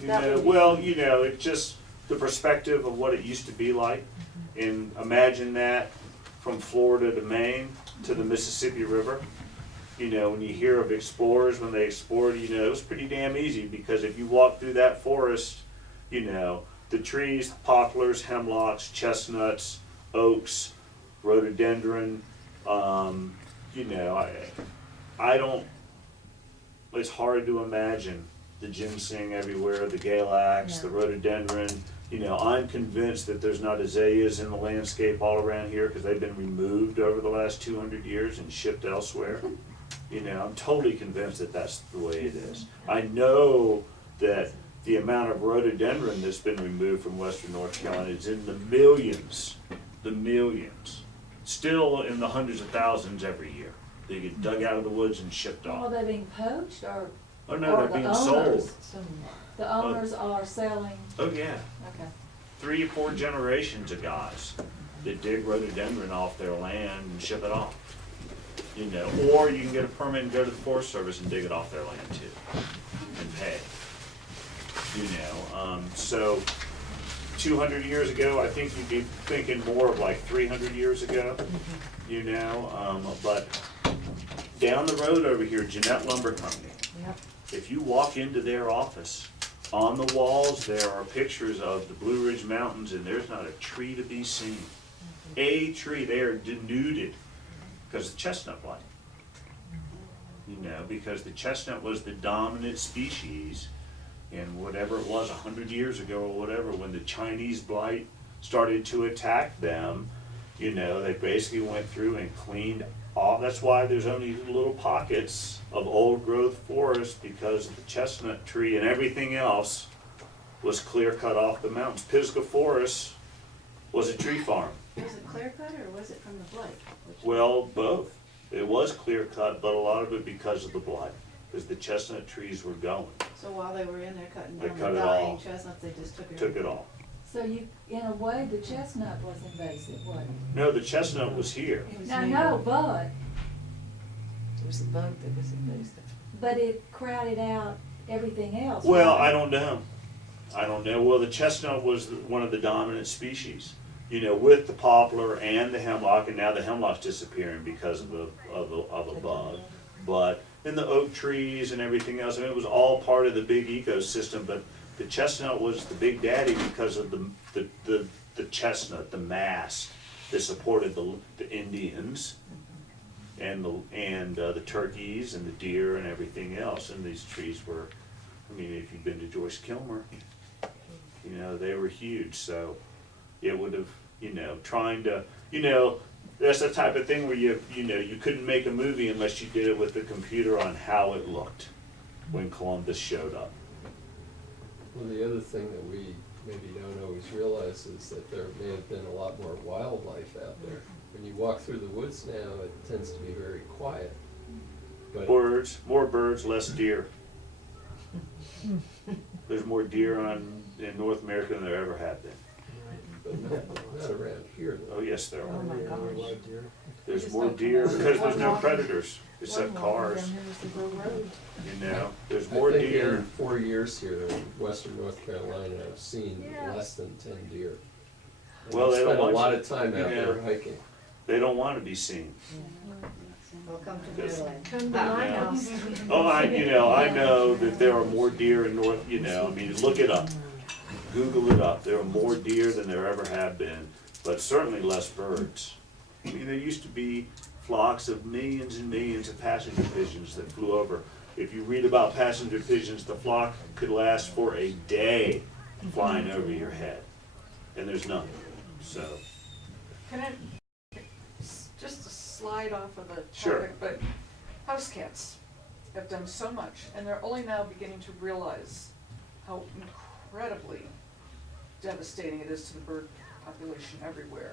You that know, would be- well, you know, it's just the perspective of what it used to be like. And imagine that from Florida to Maine to the Mississippi River. You know, when you hear of explorers, when they explored, you know, it was pretty damn easy, because if you walk through that forest, you know, the trees, poplars, hemlocks, chestnuts, oaks, rhododendron, you know, I don't, it's hard to imagine the ginseng everywhere, the galax, the rhododendron. You know, I'm convinced that there's not azaleas in the landscape all around here, because they've been removed over the last 200 years and shipped elsewhere. You know, I'm totally convinced that that's the way it is. I know that the amount of rhododendron that's been removed from western North Carolina is in the millions, still in the hundreds of thousands every year. They get dug out of the woods and shipped Are off. they being poached or? Oh no, or they're the being owners? sold. The owners are selling, Oh yeah, okay. 3 or 4 generations of guys that dig rhododendron off their land and ship it off. You know, or you can get a permit and go to the Forest Service and dig it off their land too, and pay. You know, so 200 years ago, I think you'd be thinking more of like 300 years ago. You know, but down the road over here, Jeanette Lumber Company. Yep. If you walk into their office, On the walls, there are pictures of the Blue Ridge Mountains, and there's not a tree to be seen. A tree, they are denuded because of chestnut blight. You know, because the chestnut was the dominant species, and whatever it was 100 years ago or whatever, when the Chinese blight started to attack them, you know, they basically went through and cleaned all. That's why there's only little pockets of old growth forest, because the chestnut tree and everything else was clear cut off the mountains. Pisgah Forest was a tree farm. Was it clear cut or was it from the blight? Well, both. It was clear cut, but a lot of it because of the blight, because the chestnut trees were going. So while they were in there cutting They down cut the it dying off. chestnuts, they just took it. Took it all. So you, in a way, the chestnut was invasive, wasn't it? No, the chestnut was here. I know, but, It was the bug that was invasive. but it crowded out everything else. Well, right? I don't know. I don't know. Well, the chestnut was one of the dominant species, you know, with the poplar and the hemlock, and now the hemlock's disappearing because of a bug. But in the oak trees and everything else, I mean, it was all part of the big ecosystem, but the chestnut was the big daddy because of the chestnut, the mast that supported the Indians and the turkeys and the deer and everything else. And these trees were, I mean, if you've been to Joyce Kilmer, you know, they were huge. So it would have, you know, trying to, you know, that's the type of thing where you know, you couldn't make a movie unless you did it with the computer on how it looked when Columbus showed up. Well, the other thing that we maybe don't always realize is that there may have been a lot more wildlife out there. When you walk through the woods now, it tends to be very quiet. But Birds, more birds, less deer. There's more deer in North America than there ever have been. but not around here though. Oh, yes, there are. my gosh. There's just more don't come deer out. because there's no One predators except One walking cars, down here was the Grove Road. you know? There's I more think deer. in 4 years here in western North Carolina, I've seen less than 10 deer. And Well, I they don't spent a want lot you- of time out yeah. there hiking. They don't want to be seen. Welcome to Yes. Maryland. Come to my Yeah. house. Oh, I know that there are more deer in North, you know, I mean, look it up. Google it up. There are more deer than there ever have been, but certainly less birds. I mean, there used to be flocks of millions and millions of passenger pigeons that flew over. If you read about passenger pigeons, the flock could last for a day flying over your head, and there's none, so. Can I, just to slide off of the Sure. topic, but house cats have done so much, and they're only now beginning to realize how incredibly devastating it is to the bird population everywhere,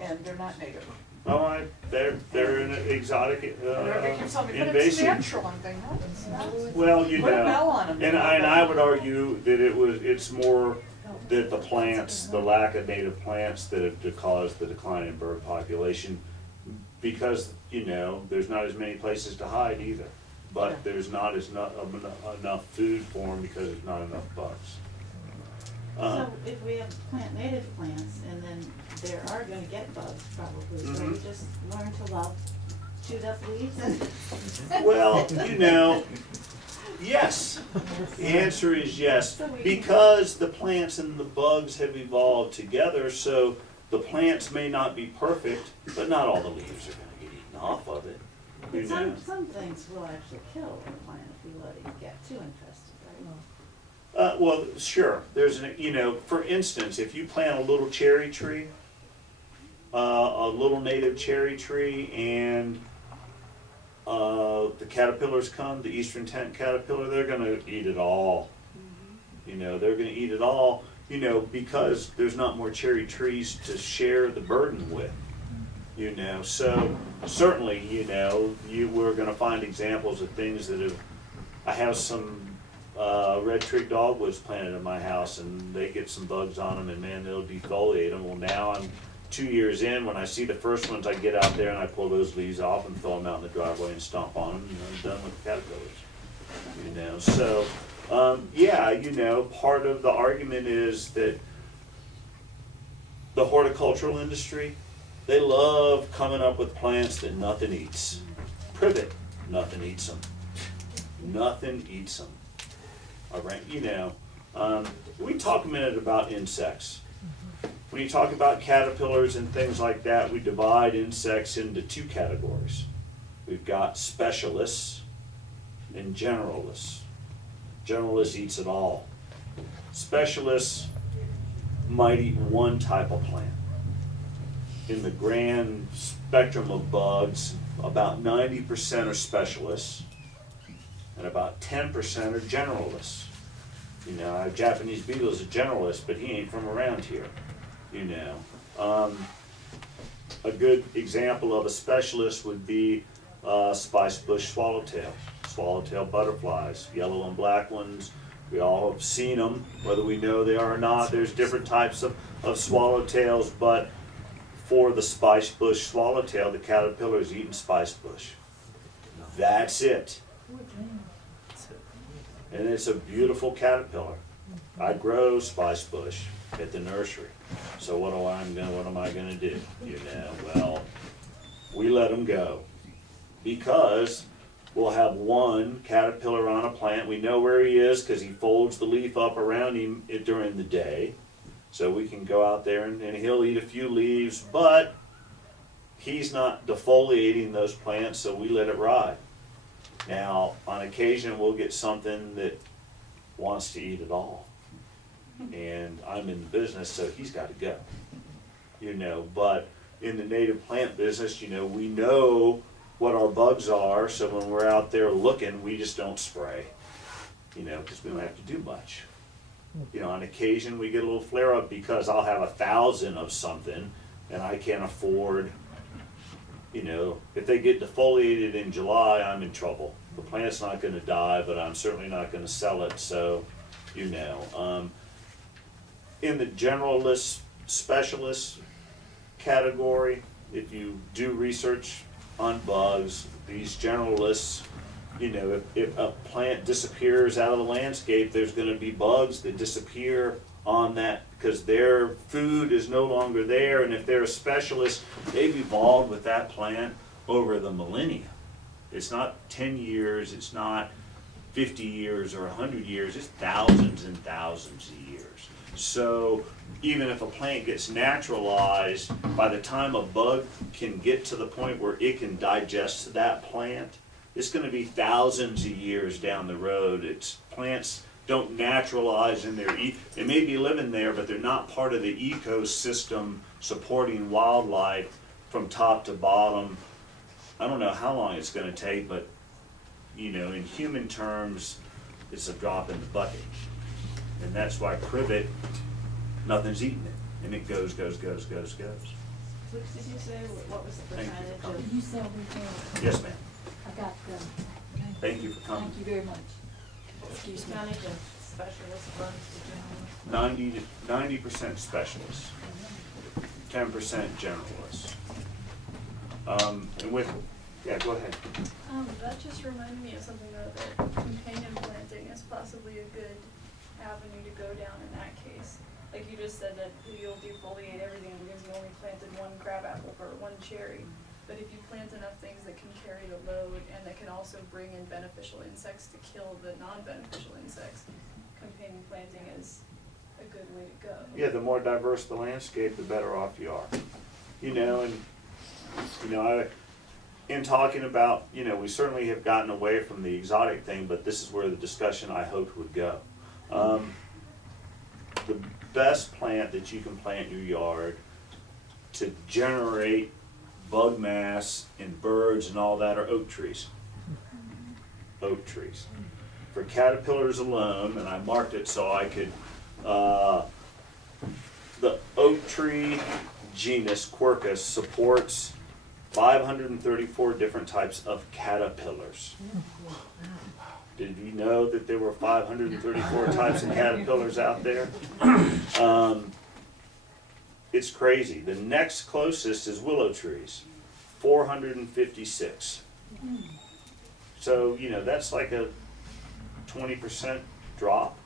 and they're not native. Oh, they're an exotic, They keep telling me, but it's invasive. natural, I'm thinking, no, it's not. Well, you Put a know, bell on 'em. and I would argue that it's more that the plants, the lack of native plants that have caused the decline in bird population, because, you know, there's not as many places to hide either. But there's not enough food for them because there's not enough bugs. So if we have plant native plants, and then there are gonna get bugs probably, so we Mhm. just learn to love chewed up leaves and. Well, you know, yes. The answer is yes, because the plants and the bugs have evolved together, so the plants may not be perfect, but not all the leaves are gonna get eaten off of it. You But know? some things will actually kill a plant if we let it get too infested, right? Well, sure, there's you know, for instance, if you plant a little cherry tree, a little native cherry tree, and the caterpillars come, the eastern tent caterpillar, they're gonna eat it all. You know, they're gonna eat it all, you know, because there's not more cherry trees to share the burden with. You know, so certainly, you know, we're gonna find examples of things that have, I have some red twig dogwoods planted in my house, and they get some bugs on them, and man, they'll defoliate them. Well, now I'm 2 years in, when I see the first ones, I get out there and I pull those leaves off and throw them out in the driveway and stomp on them, and I'm done with the caterpillars. You know, so, yeah, you know, part of the argument is that the horticultural industry, they love coming up with plants that nothing eats. Privet, nothing eats them. Nothing eats them. You know, We talk a minute about insects. When you talk about caterpillars and things like that, we divide insects into two categories. We've got specialists and generalists. Generalist eats it all. Specialists might eat one type of plant. In the grand spectrum of bugs, about 90% are specialists and about 10% are generalists. You know, our Japanese beetle is a generalist, but he ain't from around here, you know. A good example of a specialist would be spice bush swallowtail. Swallowtail butterflies, yellow and black ones. We all have seen them, whether we know they are or not. There's different types of swallowtails, but for the spice bush swallowtail, the caterpillar is eating spice bush. That's it. And it's a beautiful caterpillar. I grow spice bush at the nursery. So what am I gonna do? You know, well, we let them go because we'll have one caterpillar on a plant. We know where he is because he folds the leaf up around him during the day. So we can go out there and he'll eat a few leaves, but he's not defoliating those plants, so we let it ride. Now, on occasion, we'll get something that wants to eat it all. And I'm in the business, so he's got to go. You know, but in the native plant business, you know, we know what our bugs are, so when we're out there looking, we just don't spray, you know, because we don't have to do much. You know, on occasion, we get a little flare up because I'll have 1,000 of something, and I can't afford, you know, if they get defoliated in July, I'm in trouble. The plant's not gonna die, but I'm certainly not gonna sell it, so, you know. In the generalist, specialist category, if you do research on bugs, these generalists, you know, if a plant disappears out of the landscape, there's gonna be bugs that disappear on that because their food is no longer there, and if they're a specialist, they've evolved with that plant over the millennia. It's not 10 years, it's not 50 years or 100 years, it's thousands and thousands of years. So even if a plant gets naturalized, by the time a bug can get to the point where it can digest that plant, it's gonna be thousands of years down the road. It's plants don't naturalize in their, they may be living there, but they're not part of the ecosystem supporting wildlife from top to bottom. I don't know how long it's gonna take, but you know, in human terms, it's a drop in the bucket. And that's why privet, nothing's eating it, and it goes. Which did you say, what was the Thank you. percentage of? Did you sell retail? Yes, ma'am. I got them. Thank you for coming. Thank you very much. Excuse me. Percentage of specialist bugs to general? 90% specialists, 10% generalists. And with, yeah, go ahead. That just reminded me of something though, that companion planting is possibly a good avenue to go down in that case. Like you just said that you'll defoliate everything because you only planted one crabapple or one cherry. But if you plant enough things that can carry the load and that can also bring in beneficial insects to kill the non-beneficial insects, companion planting is a good way to go. Yeah, the more diverse the landscape, the better off you are. You know, and, you know, in talking about, you know, we certainly have gotten away from the exotic thing, but this is where the discussion I hoped would go. The best plant that you can plant in your yard to generate bug mass and birds and all that are oak trees. Oak trees. For caterpillars alone, and I marked it so I could, the oak tree genus Quercus supports 534 different types of caterpillars. Did you know that there were 534 types of caterpillars out there? It's crazy. The next closest is willow trees, 456. So, you know, that's like a 20% drop,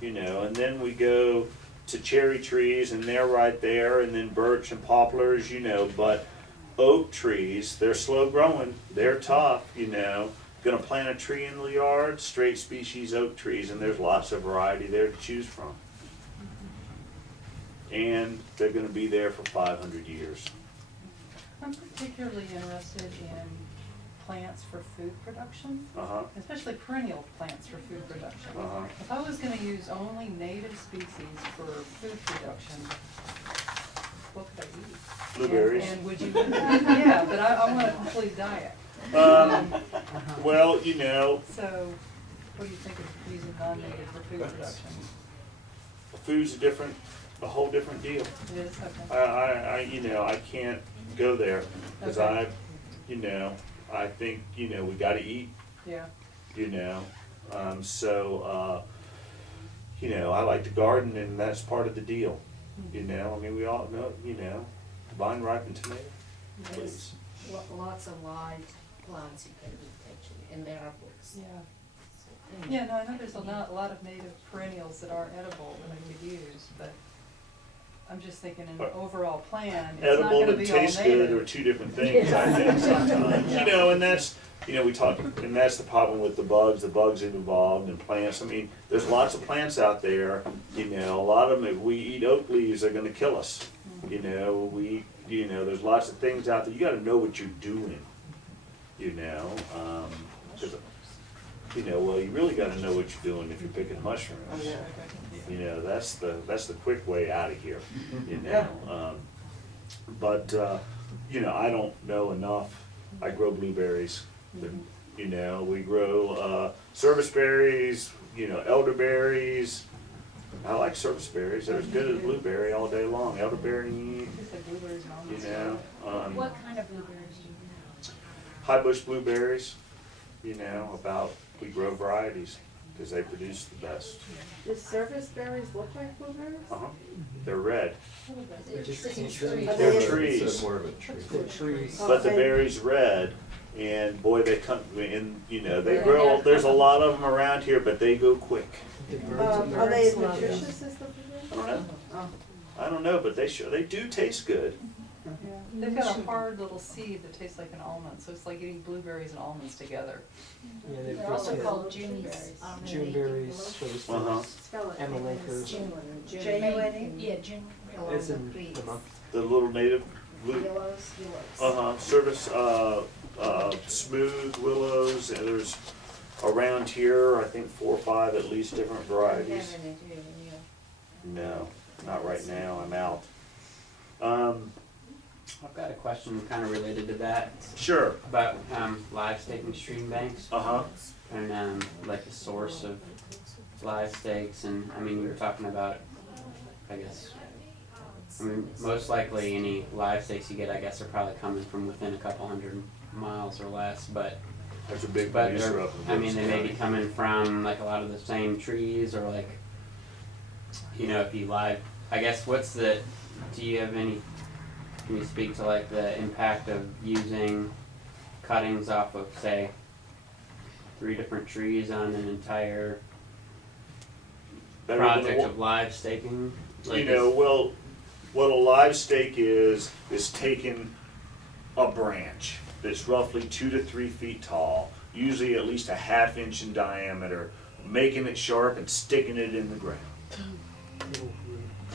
you know, and then we go to cherry trees and they're right there, and then birch and poplars, you know, but oak trees, they're slow growing, they're tough, you know, Gonna plant a tree in the yard, straight species oak trees, and there's lots of variety there to choose from. And they're gonna be there for 500 years. I'm particularly interested in plants for food production, Uh-huh, especially perennial plants for food production. uh-huh. If I was gonna use only native species for food production, what could I eat? Blueberries. And would you, yeah, but I want a complete diet. Well, you know, So, what do you think of using non-native for food production? food's a whole different deal. It is, okay. You know, I can't go there, cause Okay. you know, I think, you know, we gotta eat, Yeah, you know, you know, I like to garden and that's part of the deal, you know, I mean, we all know, you know, vine ripened tomato, please. There's lots of wild plants you can eat actually, and there are books. yeah. So, Yeah, no, I know there's a lot of native perennials that are edible that I could use, but I'm just thinking in an But overall plan, it's not Edible gonna and be all taste good are native. two different things, I think, sometimes, you know, and that's, you know, we talk, and that's the problem with the bugs involved in plants, I mean, there's lots of plants out there, you know, a lot of them, if we eat oak leaves, they're gonna kill us. You know, you know, there's lots of things out there, you gotta know what you're doing, you know, 'cause, you know, well, you really gotta know what you're doing if you're picking mushrooms. You know, that's the quick way out of here, you know, you know, I don't know enough, I grow blueberries, you know, we grow, service berries, you know, elderberries. I like service berries, they're as good as blueberry all day long, elderberry, Just like blueberries and almonds. you know, What kind of blueberries do you high bush blueberries, you know, we grow varieties, cause they produce the best. Does service berries look like blueberries? Uh-huh, they're red, They just can't Trees. grow. they're they- trees. It's more of a tree. They're trees. But the Okay. berry's red, and boy, they come in. You know, they grow. There's a lot of them around here, but they go quick. The birds Are they as Birds love them. nutritious as the blueberries? I don't know. Oh. I don't know, but they do taste good. Yeah, they've got a hard little seed that tastes like an almond, so it's like eating blueberries and almonds together. Yeah, they've They're also got called June berries. June berries, service Uh-huh. berries, Spell it. Emma Linkers. J-U-N-E? Yeah, June. Along It's the in creeks. the month. The little native blue. Willows. Service. Smooth willows. And there's around here, I think 4 or 5 at least different Don't have varieties. any, do you? No, not right now. I'm out. I've got a question kind of related to that Sure. about live staking stream banks Uh-huh. and like the source of live stakes. And I mean, you were talking about, I guess, I mean, most likely any live stakes you get, I guess, are probably coming from within a couple hundred miles or less. But That's a big but producer they're- up in I mean, they may be Wilkes coming from like a lot of the same trees or like, you know, if you live, I guess, do you have any, can you speak to like the impact of using cuttings off of, say, 3 different trees on an entire Better than project one- of live staking? Like, You know, well, what a live stake is taking a branch that's roughly 2 to 3 feet tall, usually at least a ½ inch in diameter, making it sharp and sticking it in the ground.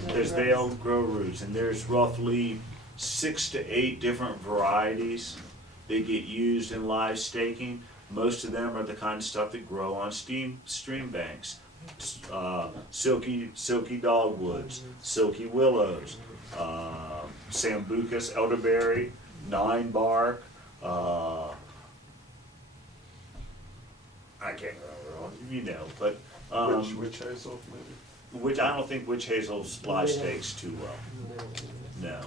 They'll grow roots, and there's roughly 6 to 8 different varieties that get used in live staking. Most of them are the kind of stuff that grow on stream banks. Silky dogwoods, silky willows, sambucus, elderberry, 9 bark. I can't remember all, you know, but Witch hazel, maybe? which I don't think witch hazel's live stakes too well. No.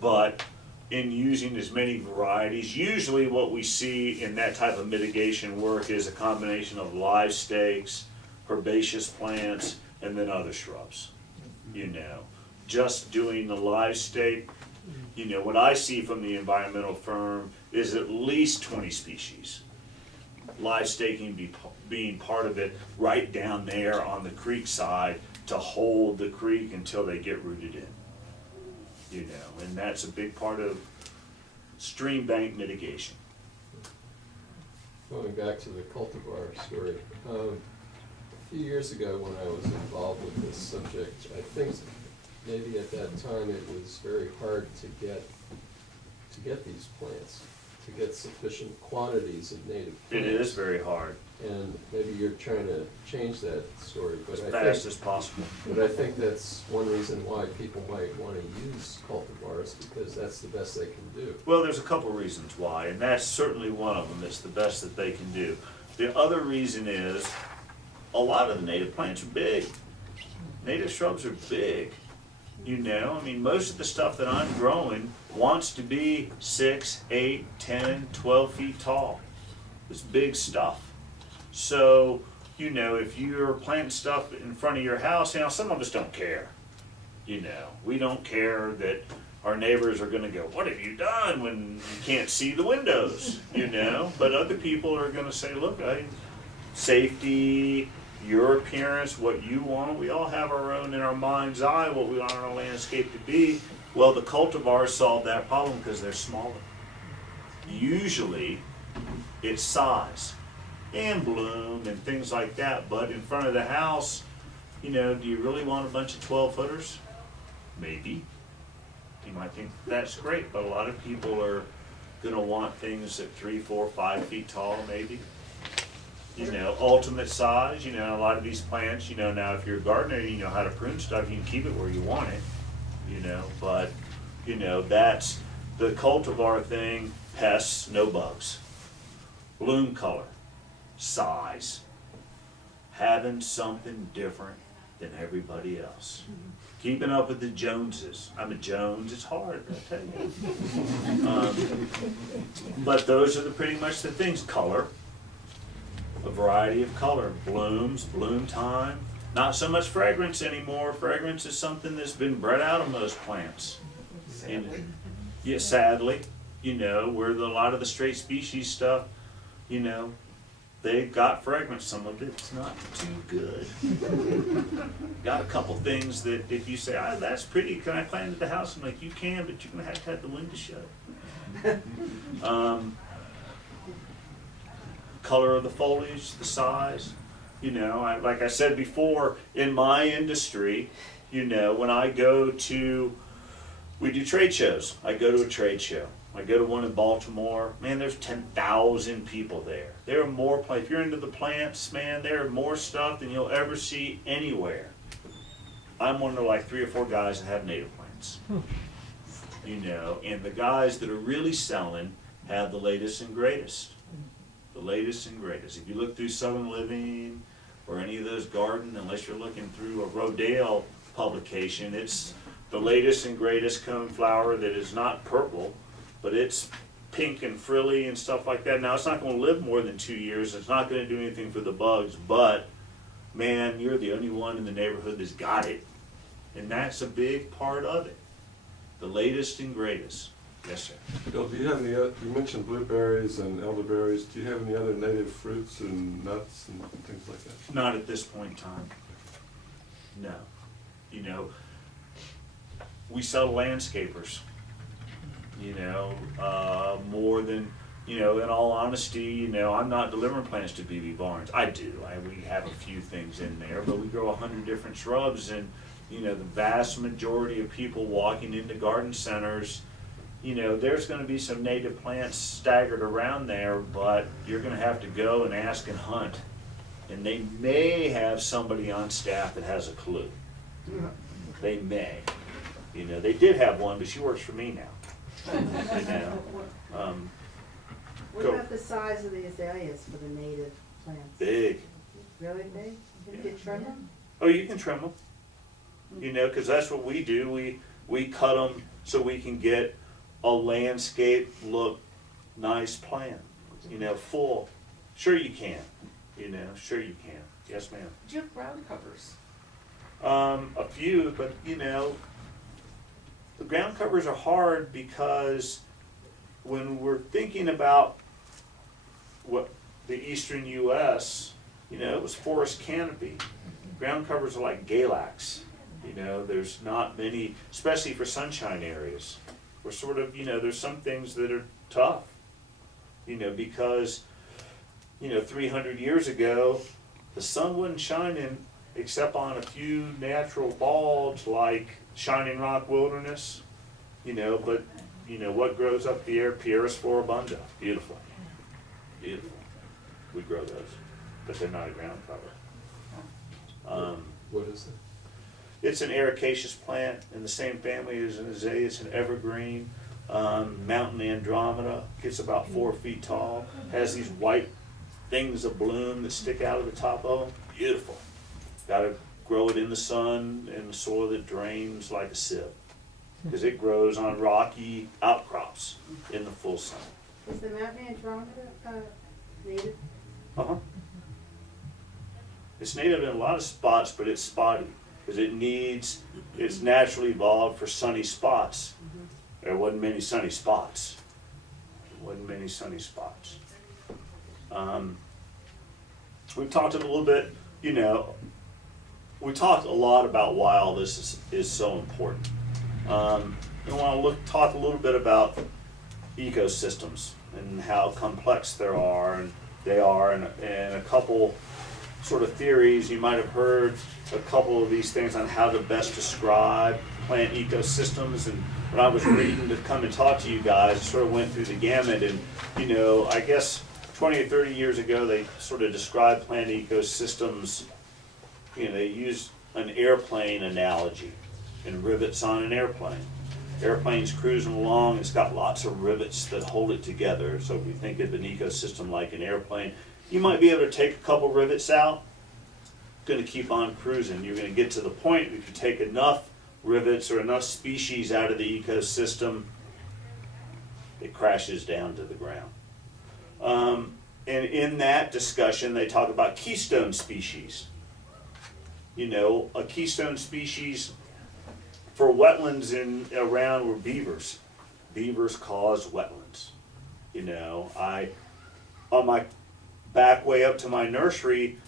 But in using as many varieties, usually what we see in that type of mitigation work is a combination of live stakes, herbaceous plants, and then other shrubs. You know, just doing the live stake, you know, what I see from the environmental firm is at least 20 species. Live staking being part of it right down there on the creek side to hold the creek until they get rooted in. You know, and that's a big part of stream bank mitigation. going back to the cultivar story, a few years ago when I was involved with this subject, I think maybe at that time it was very hard to get these plants, to get sufficient quantities of native It plants. is very hard, And maybe you're trying to change that story, but as I fast think, as possible. but I think that's one reason why people might wanna use cultivars, because that's the best they can do. Well, there's a couple reasons why, and that's certainly one of them. It's the best that they can do. The other reason is, a lot of the native plants are big. Native shrubs are big. You know, I mean, most of the stuff that I'm growing wants to be 6, 8, 10, 12 feet tall. It's big stuff. So, you know, if you're planting stuff in front of your house, you know, some of us don't care. You know, we don't care that our neighbors are gonna go, what have you done, when you can't see the windows, you know? But other people are gonna say, look, safety, your appearance, what you want, we all have our own in our mind's eye, what we want our landscape to be. Well, the cultivars solve that problem because they're smaller. Usually, it's size and bloom and things like that, but in front of the house, you know, do you really want a bunch of 12-footers? Maybe. You might think that's great, but a lot of people are gonna want things at 3, 4, 5 feet tall, maybe. You know, ultimate size, you know, a lot of these plants, you know, now if you're a gardener, you know how to prune stuff, you can keep it where you want it, you know, but, you know, that's the cultivar thing, pests, no bugs. Bloom color, size, having something different than everybody else. Keeping up with the Joneses. I'm a Jones, it's hard, I tell you. But those are pretty much the things. Color, a variety of color, blooms, bloom time. Not so much fragrance anymore. Fragrance is something that's been bred out of most plants. Sadly. Yeah, sadly, you know, where a lot of the straight species stuff, you know, they got fragrance. Some of it's not too good. Got a couple things that if you say, that's pretty, can I plant it at the house? I'm like, you can, but you're gonna have to have the window shut. Color of the foliage, the size, you know, like I said before, in my industry, you know, when I go to, we do trade shows. I go to a trade show. I go to one in Baltimore. Man, there's 10,000 people there. There are more plants. If you're into the plants, man, there are more stuff than you'll ever see anywhere. I'm one of the like 3 or 4 guys that have native plants. You know, and the guys that are really selling have the latest and greatest. The latest and greatest. If you look through Southern Living or any of those garden, unless you're looking through a Rodale publication, it's the latest and greatest cone flower that is not purple, but it's pink and frilly and stuff like that. Now, it's not going to live more than 2 years. It's not going to do anything for the bugs, but man, you're the only one in the neighborhood that's got it. And that's a big part of it. The latest and greatest. Yes, sir. Bill, do you have any, you mentioned blueberries and elderberries, do you have any other native fruits and nuts and things like that? Not at this point in time. No. You know, we sell to landscapers, you know, more than, you know, in all honesty, you know, I'm not delivering plants to BB Barnes. I do. We have a few things in there, but we grow 100 different shrubs, and, you know, the vast majority of people walking into garden centers, you know, there's gonna be some native plants staggered around there, but you're gonna have to go and ask and hunt. And they may have somebody on staff that has a clue. They may. You know, they did have one, but she works for me now. You know, What Go. about the size of the azaleas for the native plants? big. Really big? You can trim them? Oh, you can trim them. You know, because that's what we do. We cut them so we can get a landscape look nice plant. You know, full. Sure you can. You know, sure you can. Yes, ma'am. Do you have ground covers? A few, but you know, the ground covers are hard because when we're thinking about what the eastern U.S., you know, it was forest canopy. Ground covers are like Galax. You know, there's not many, especially for sunshine areas. We're sort of, you know, there's some things that are tough, you know, because 300 years ago, the sun wasn't shining except on a few natural bulbs like Shining Rock Wilderness, but what grows up the air? Pieris floribunda. Beautiful. Beautiful. We grow those, but they're not a ground cover. What is it? It's an ericaceous plant in the same family as an azalea. It's an evergreen. Mountain Andromeda, gets about 4 feet tall, has these white things of bloom that stick out of the top of them. Beautiful. Gotta grow it in the sun and the soil that drains like a sieve, because it grows on rocky outcrops in the full sun. Is the Mountain Andromeda, native? Uh-huh. It's native in a lot of spots, but it's spotty, because it's naturally evolved for sunny spots. There wasn't many sunny spots. We've talked a little bit, we talked a lot about why all this is so important. I want to talk a little bit about ecosystems and how complex they are, and a couple sort of theories. You might have heard a couple of these things on how to best describe plant ecosystems, and when I was reading to come and talk to you guys, I sort of went through the gamut, and I guess 20 or 30 years ago they sort of described plant ecosystems, they used an airplane analogy and rivets on an airplane. Airplane's cruising along, it's got lots of rivets that hold it together. So if you think of an ecosystem like an airplane, you might be able to take a couple rivets out, going to keep on cruising. You're going to get to the point, if you take enough rivets or enough species out of the ecosystem, it crashes down to the ground. And in that discussion, they talk about keystone species. A keystone species for wetlands around were beavers. Beavers cause wetlands. On my back way up to my nursery,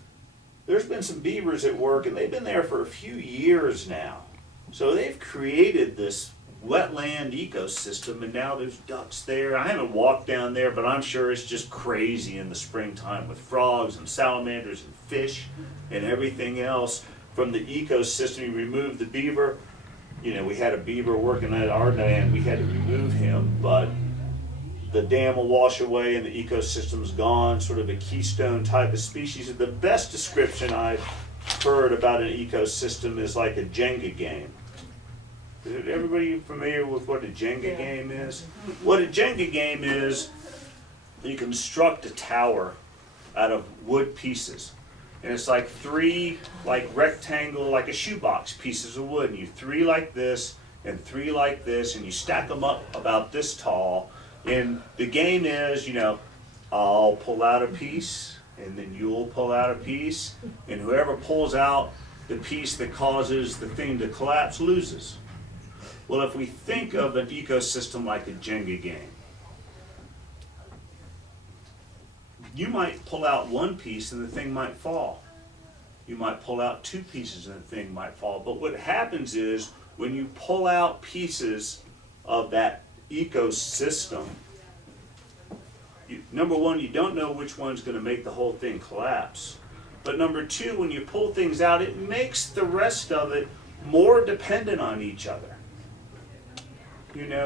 there's been some beavers at work, and they've been there for a few years now. So they've created this wetland ecosystem, and now there's ducks there. I haven't walked down there, but I'm sure it's just crazy in the springtime with frogs and salamanders and fish and everything else. From the ecosystem, you remove the beaver. We had a beaver working at our dam. We had to remove him, but the dam will wash away and the ecosystem's gone, sort of a keystone type of species. The best description I've heard about an ecosystem is like a Jenga game. Is everybody familiar with what a Jenga game is? What a Jenga game is, you construct a tower out of wood pieces. And it's like 3 rectangle, like a shoebox pieces of wood. And you 3 like this and 3 like this, and you stack them up about this tall. And the game is, I'll pull out a piece, and then you'll pull out a piece, and whoever pulls out the piece that causes the thing to collapse loses. Well, if we think of an ecosystem like a Jenga game, you might pull out 1 piece and the thing might fall. You might pull out 2 pieces and the thing might fall. But what happens is, when you pull out pieces of that ecosystem, number one, you don't know which one's going to make the whole thing collapse. But number 2, when you pull things out, it makes the rest of it more dependent on each other.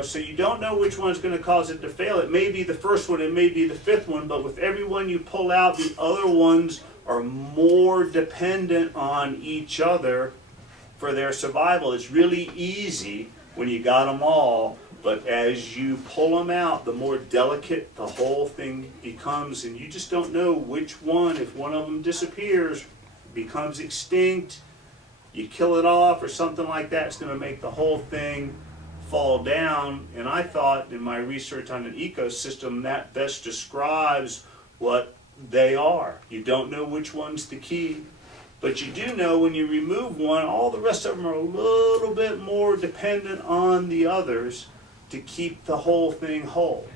So you don't know which one's going to cause it to fail. It may be the first one, it may be the 5th one, but with every one you pull out, the other ones are more dependent on each other for their survival. It's really easy when you got them all, but as you pull them out, the more delicate the whole thing becomes, and you just don't know which one, if one of them disappears, becomes extinct, you kill it off or something like that, it's going to make the whole thing fall down. And I thought in my research on an ecosystem that best describes what they are. You don't know which one's the key, but you do know when you remove one, all the rest of them are a little bit more dependent on the others to keep the whole thing whole.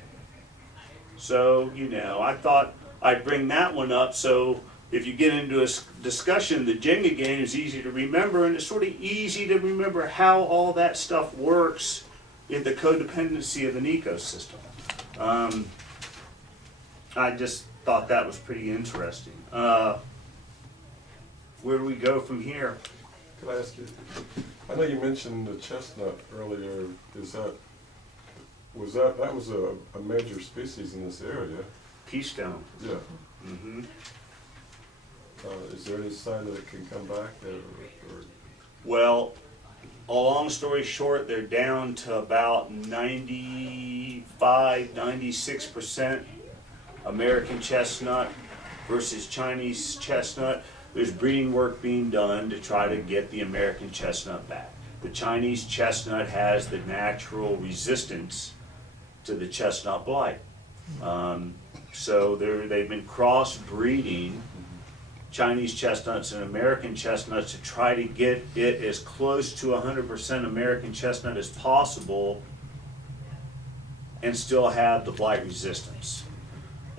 So, I thought I'd bring that one up, so if you get into a discussion, the Jenga game is easy to remember, and it's sort of easy to remember how all that stuff works in the codependency of an ecosystem. thought that was pretty interesting. Where do we go from here? Could I ask you, I know you mentioned the chestnut earlier, that was a major species in this area? Keystone. Yeah. Mm-hmm. Is there any sign that it can come back, or? Well, a long story short, they're down to about 95, 96% American chestnut versus Chinese chestnut. There's breeding work being done to try to get the American chestnut back. The Chinese chestnut has the natural resistance to the chestnut blight. So they've been cross-breeding Chinese chestnuts and American chestnuts to try to get it as close to 100% American chestnut as possible and still have the blight resistance.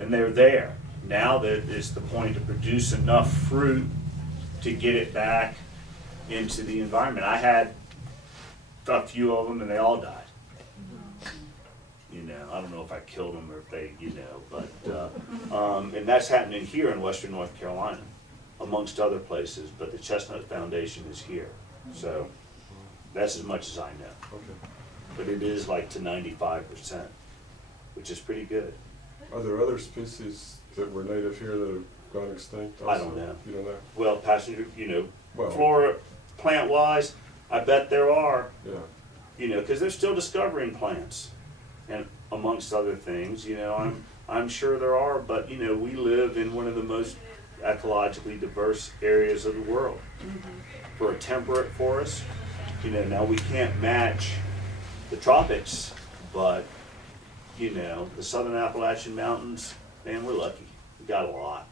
And they're there. Now that is the point to produce enough fruit to get it back into the environment. I had a few of them and they all died. You know, I don't know if I killed them or if they, but, and that's happening here in western North Carolina, amongst other places, but the Chestnut Foundation is here. So that's as much as I know. Okay. But it is like to 95%, which is pretty good. Are there other species that were native here that have gone extinct also? I don't know. You don't know? Well, passenger, Well, flora, plant-wise, I bet there are, yeah. because they're still discovering plants. And amongst other things, I'm sure there are, but, we live in one of the most ecologically diverse areas of the world. For a temperate forest, now we can't match the tropics, but, the southern Appalachian Mountains, man, we're lucky. We got a lot.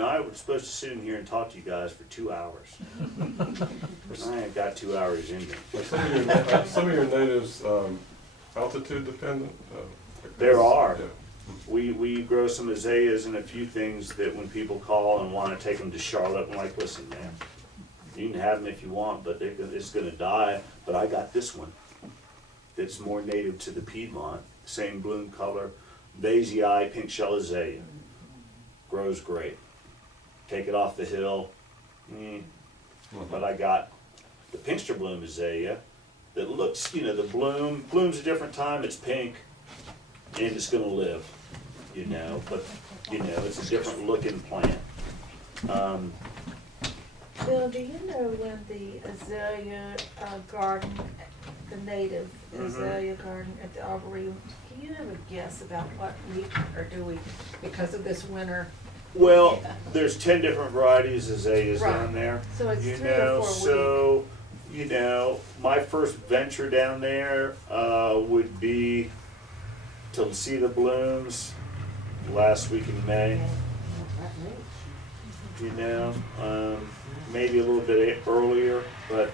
I was supposed to sit in here and talk to you guys for 2 hours. I ain't got 2 hours in me. Are some of your natives altitude dependent? There are. Yeah. We grow some azaleas and a few things that when people call and want to take them to Charlotte, I'm like, listen, man, you can have them if you want, but it's going to die. But I got this one that's more native to the Piedmont, same bloom color, Vasii pink shell azalea. Grows great. Take it off the hill, but I got the Pinkster bloom azalea that looks, the bloom's a different time, it's pink, and it's gonna live, but, it's a different looking plant. Bill, do you know when the azalea garden, the native azalea garden at the Arboretum, do you have a guess about what week, or do we, because of this winter? Well, there's 10 different varieties of azaleas Right. down there. So it's 3 or 4 weeks. So, my first venture down there would be to see the blooms last week in May. Maybe a little bit earlier, but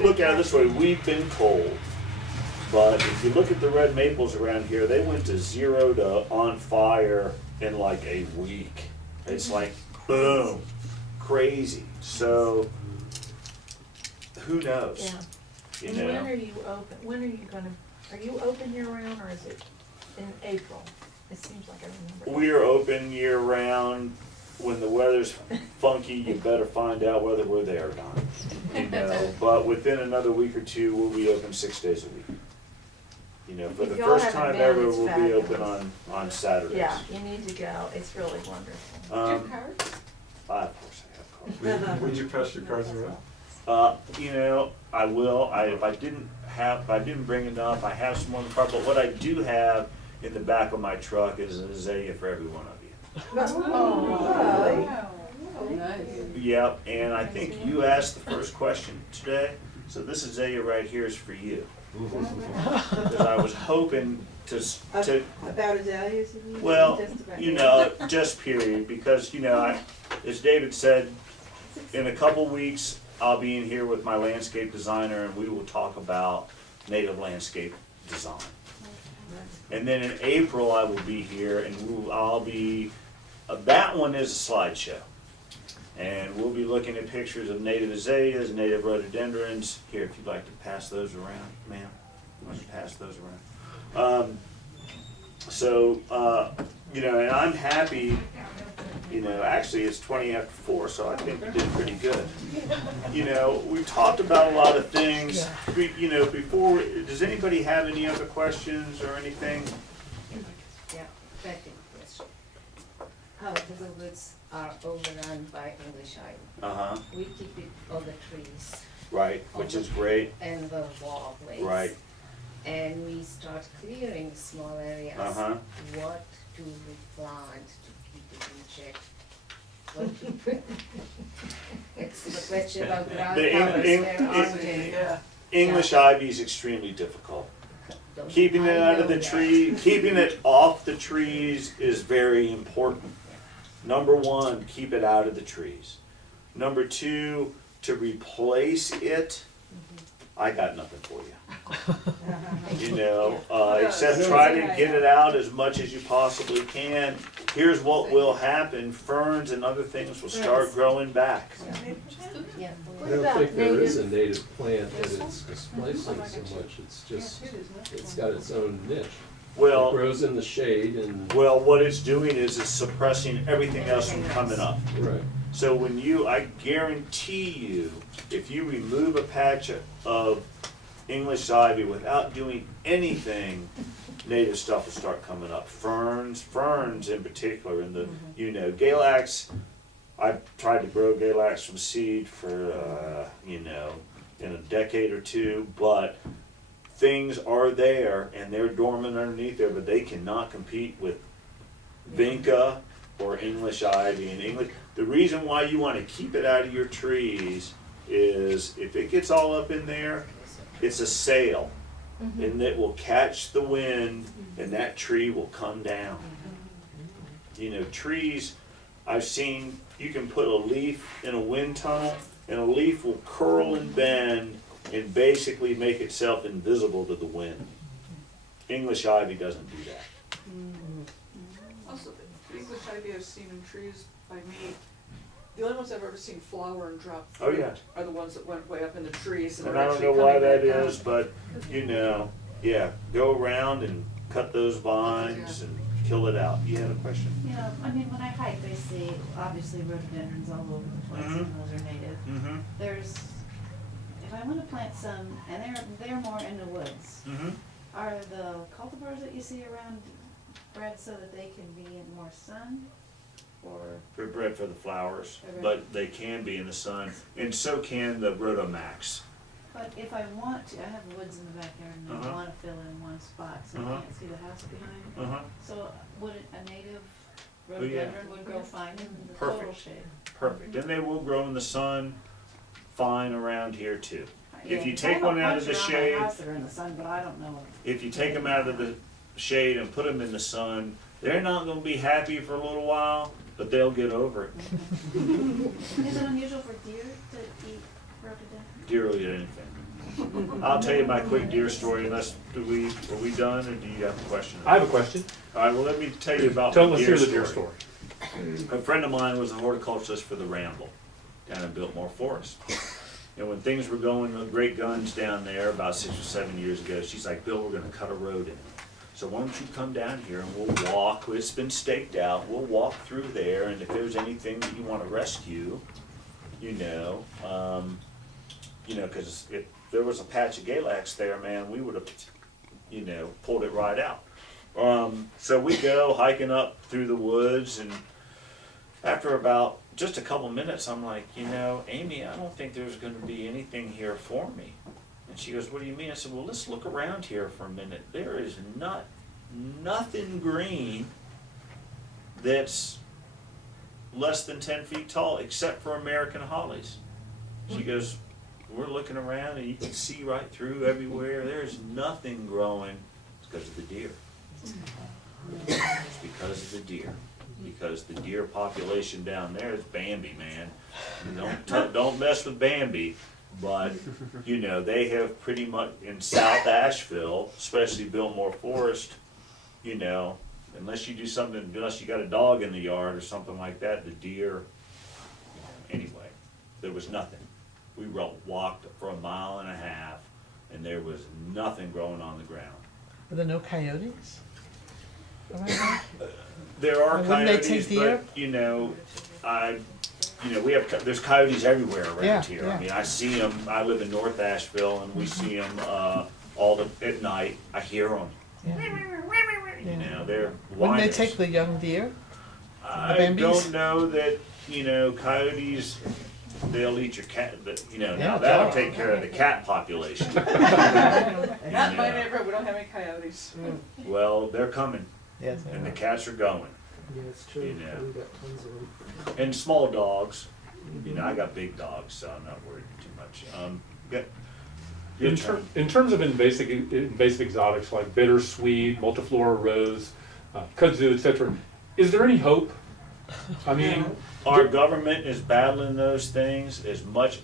look at it this way, we've been cold. But if you look at the red maples around here, they went to 0 to on fire in like a week. It's like, boom, crazy. So, who knows? Yeah. And when are you open, are you open year round, or is it in April? It seems like I remember. We are open year round. When the weather's funky, you better find out whether we're there or not. But within another week or two, we'll be open 6 days a week. For the If y'all first haven't time been, ever, it's we'll be open fabulous. on Saturdays. Yeah, you need to go, it's really wonderful. Do you have cards? Of course I have cards. Would you pass your cards around? I will. If I didn't bring enough, I have some more in the car. But what I do have in the back of my truck is an azalea for every one of you. Yep, and I think you asked the first question today. So this azalea right here is for you. Because I was hoping to About azaleas, you mean? well, Just about. just period, because, as David said, in a couple weeks, I'll be in here with my landscape designer and we will talk about native landscape design. And then in April, I will be here and that one is a slideshow. And we'll be looking at pictures of native azaleas, native rhododendrons. Here, if you'd like to pass those around, ma'am. I should pass those around. So, you know, and I'm happy, you know, actually it's 20 after 4, so I think we did pretty good. You know, we talked about a lot of things, you know, before, does anybody have any other questions or anything? Yeah, second question. How the woods are overrun by English ivy? Uh-huh, We keep it all the trees right, which is great, and the walkways. right, And we start clearing small areas. uh-huh. What do we plant to keep it in check? What to It's the question about ground The covers, Eng- there Eng- aren't any. Yeah. English ivy is extremely difficult. Don't- Keeping it I out of know the that. tree, keeping it off the trees is very important. Number one, keep it out of the trees. Number two, to replace it, I got nothing for you. You know, except try to get it out as much as you possibly can. Here's what will happen, ferns and other things will start growing back. Yeah. I don't think there is a native plant that it's displacing so much, it's just, it's got its own niche. It Well, grows in the shade and, well, what it's doing is it's suppressing everything else from coming up. right. So when you, I guarantee you, if you remove a patch of English ivy without doing anything, native stuff will start coming up. Ferns in particular, and the, you know, Galax, I've tried to grow Galax from seed for, you know, in a decade or two, but things are there and they're dormant underneath there, but they cannot compete with vinca or English ivy. And English, the reason why you want to keep it out of your trees is if it gets all up in there, it's a sail, and it will catch the wind and that tree will come down. You know, trees, I've seen, you can put a leaf in a wind tunnel and a leaf will curl and bend and basically make itself invisible to the wind. English ivy doesn't do that. Also, the English ivy I've seen in trees by me, the only ones I've ever seen flower and drop Oh, fruit yeah. are the ones that went way up in the trees and And are I don't actually know why coming that back down. is, but, you know, yeah, go around and cut those vines and kill it out. You had a question? You know, I mean, when I hike, I see obviously rhododendrons all over the place, and those are native. Mm-hmm, There's, if I wanna plant some, and they're more in the woods, mm-hmm. are the cultivars that you see around bred so that they can be in more sun? Or, They're bred for the flowers, They're bred- but they can be in the sun, and so can the Rhodomax. but if I want to, I have woods in the backyard and I Uh-huh. wanna fill in one spot so I Uh-huh. can't see the house behind. Uh-huh. So would a native Oh, yeah. rhododendron would grow fine in the total Perfect. shade? Perfect. And they will grow in the sun fine around here too. If Yeah, you 'cause take I have a one out of bunch the around shade, my house that are in the sun, but I don't know. if you take them out of the shade and put them in the sun, they're not gonna be happy for a little while, but they'll get over it. Is it unusual for deer to eat rhododendron? Deer will eat anything. I'll tell you my quick deer story unless, are we done or do you have a question? I have a question. All right, well, let me tell you about Tell my us deer hear the deer story. story. A friend of mine was a horticulturist for the Ramble down in Biltmore Forest. And when things were going with great guns down there about 6 or 7 years ago, she's like, Bill, we're gonna cut a road in. So why don't you come down here and we'll walk, it's been staked out, we'll walk through there, and if there's anything that you wanna rescue, you know, cause if there was a patch of Galax there, man, we would've, you know, pulled it right out. So we go hiking up through the woods, and after about just a couple minutes, I'm like, you know, Amy, I don't think there's gonna be anything here for me. And she goes, what do you mean? I said, well, let's look around here for a minute. There is nothing green that's less than 10 feet tall except for American hollies. She goes, we're looking around and you can see right through everywhere. There's nothing growing. It's because of the deer. It's because of the deer. Because the deer population down there is Bambi, man. Don't mess with Bambi. But, you know, they have pretty much, in South Asheville, especially Biltmore Forest, you know, unless you do something, unless you got a dog in the yard or something like that, the deer, anyway, there was nothing. We walked for 1.5 miles and there was nothing growing on the ground. Are there no coyotes? around there? There are And wouldn't they take coyotes, deer? but, we have, there's coyotes everywhere Yeah, around here. yeah. I mean, I see them, I live in North Asheville, and we see them, at night, I hear them. Yeah. You know, they're Wouldn't they whiners. take the young deer? I Bambies? don't know that, coyotes, they'll eat your cat, but, Yeah, now that'll dog. take care of the cat population. Not in my Yeah. neighborhood, we don't have any coyotes. Well, they're coming, Yes. and the cats are going. Yeah, it's true. You know. We got tons of them. And small dogs, I got big dogs, so I'm not worried too much. Your turn. In terms of invasive exotics like bittersweet, multiflora rose, kudzu, etc., is there any hope? I mean, Our government is battling those things as much.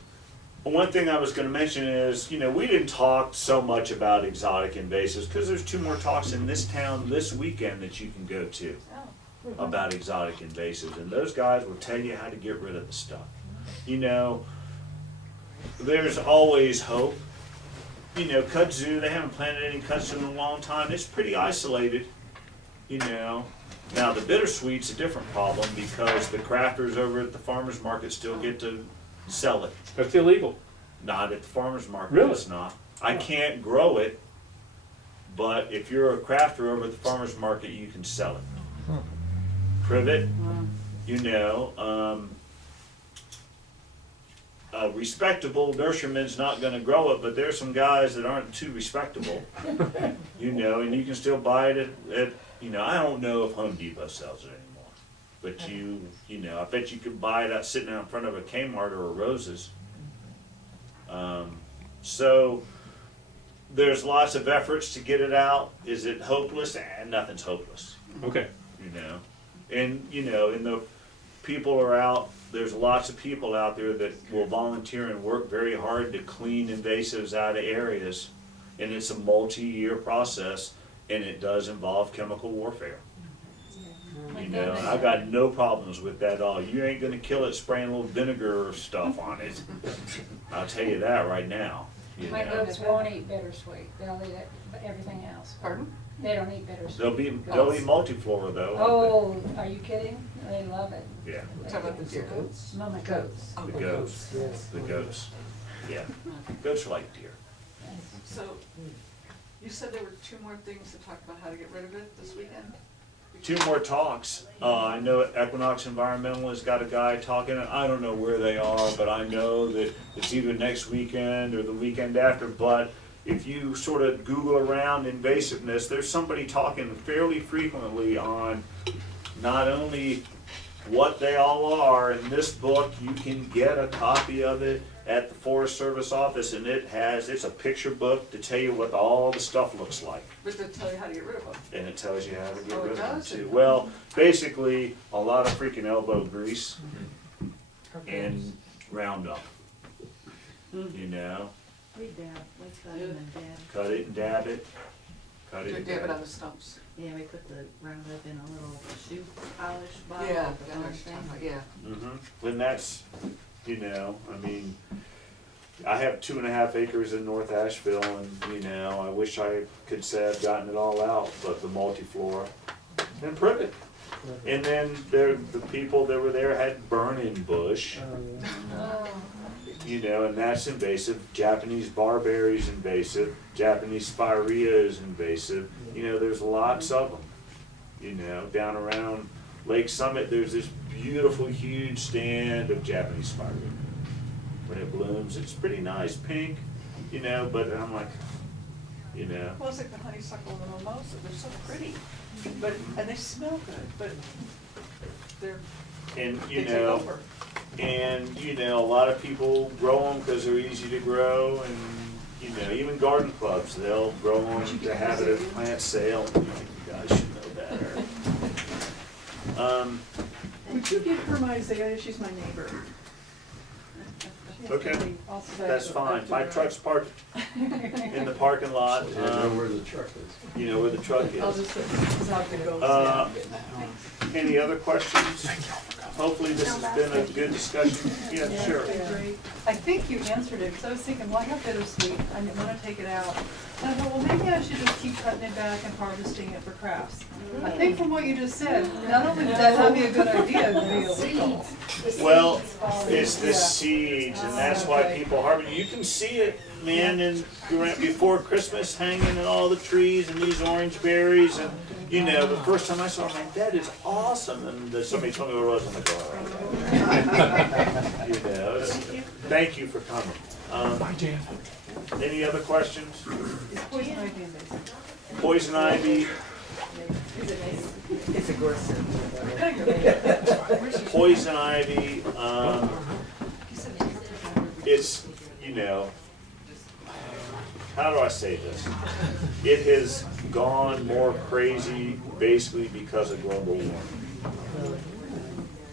One thing I was gonna mention is, we didn't talk so much about exotic invasives, because there's 2 more talks in this town this weekend that you can go to about exotic invasives, and those guys will tell you how to get rid of the stuff. There's always hope. Kudzu, they haven't planted any kudzu in a long time. It's pretty isolated, Now, the bittersweet's a different problem because the crafters over at the farmer's market still get to sell it. that's illegal. Not at the farmer's market, Really? it's not. I can't grow it, but if you're a crafter over at the farmer's market, you can sell it. Privet, a respectable nurseryman's not gonna grow it, but there's some guys that aren't too respectable, and you can still buy it at I don't know if Home Depot sells it anymore, but I bet you could buy it out sitting out in front of a Kmart or a Rose's. So there's lots of efforts to get it out. Is it hopeless? Nothing's hopeless, Okay. And the people are out. There's lots of people out there that will volunteer and work very hard to clean invasives out of areas, and it's a multi-year process, and it does involve chemical warfare. And I got no problems with that at all. You ain't gonna kill it spraying a little vinegar or stuff on it. I'll tell you that right now. My goats won't eat bittersweet, they'll eat everything else. Pardon? They don't eat bittersweet. They'll eat multiflora though. Oh, are you kidding? They love it. Yeah, Talk about the deer goats. No, my goats. the goats, Yes. the goats. Yeah, goats are like deer. So, you said there were 2 more things to talk about how to get rid of it this weekend? 2 more talks. I know Equinox Environmental has got a guy talking, and I don't know where they are, but I know that it's either next weekend or the weekend after. But if you sort of Google around invasiveness, there's somebody talking fairly frequently on not only what they all are. In this book, you can get a copy of it at the Forest Service office, and it's a picture book to tell you what all the stuff looks like. But to tell you how to get rid of them. And it tells you how to get Oh, it rid of them does? too. Well, basically, a lot of freaking elbow grease and Roundup. We dab, we cut them and dab. Cut it and dab it. Cut it and Dab it dab on it. the stumps. Yeah, we put the Roundup in a little shoe polish bottle. Yeah, with the I know what orange you're thing. talking about, yeah. And that's, I have 2.5 acres in North Asheville, and, I wish I could say I've gotten it all out, but the multiflora and privet. And then the people that were there had burning bush. And that's invasive. Japanese barberry's invasive. Japanese spirea is invasive. There's lots of them. Down around Lake Summit, there's this beautiful, huge stand of Japanese spirea. When it blooms, it's pretty nice, pink, but I'm like, Well, it's like the honeysuckle and the mimosa, they're so pretty, and they smell good, but they're, and, they take over. a lot of people grow them because they're easy to grow, and, even garden clubs, they'll grow them to have it at plant sale. You guys should know better. Would you give her my azalea, she's my neighbor. Okay, that's fine. My truck's parked in the parking lot. I know where the truck is. You know where the truck I'll is. just put out the goats. Any other questions? Hopefully this has been a good discussion. Yeah, sure. Great. I think you answered it, because I was thinking, well, I have bittersweet, I didn't want to take it out. And I thought, well, maybe I should just keep cutting it back and harvesting it for crafts. I think from what you just said, not only would that not be a good idea, it would be illegal. Well, it's the seeds, and that's why people harvest. You can see it, man, in before Christmas, hanging in all the trees and these orange berries, and you know, the first time I saw it, I'm like, that is awesome. And somebody told me what it was, I'm like, all right. You know, thank you for coming. Any other questions? Is poison ivy invasive? Poison ivy, It's aggressive. poison ivy, it's, you know, how do I say this? It has gone more crazy basically because of global warming.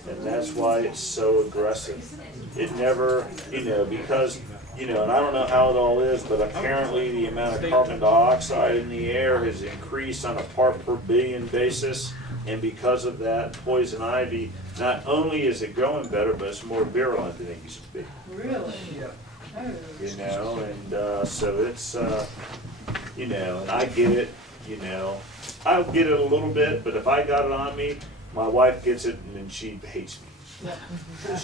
And that's why it's so aggressive. It never, you know, because, you know, and I don't know how it all is, but apparently the amount of carbon dioxide in the air has increased on a part per billion basis. And because of that, poison ivy, not only is it growing better, but it's more virulent than it used to be. Really? Oh. You know, and so it's, you know, and I get it, you know. I get it a little bit, but if I got it on me, my wife gets it and then she hates me.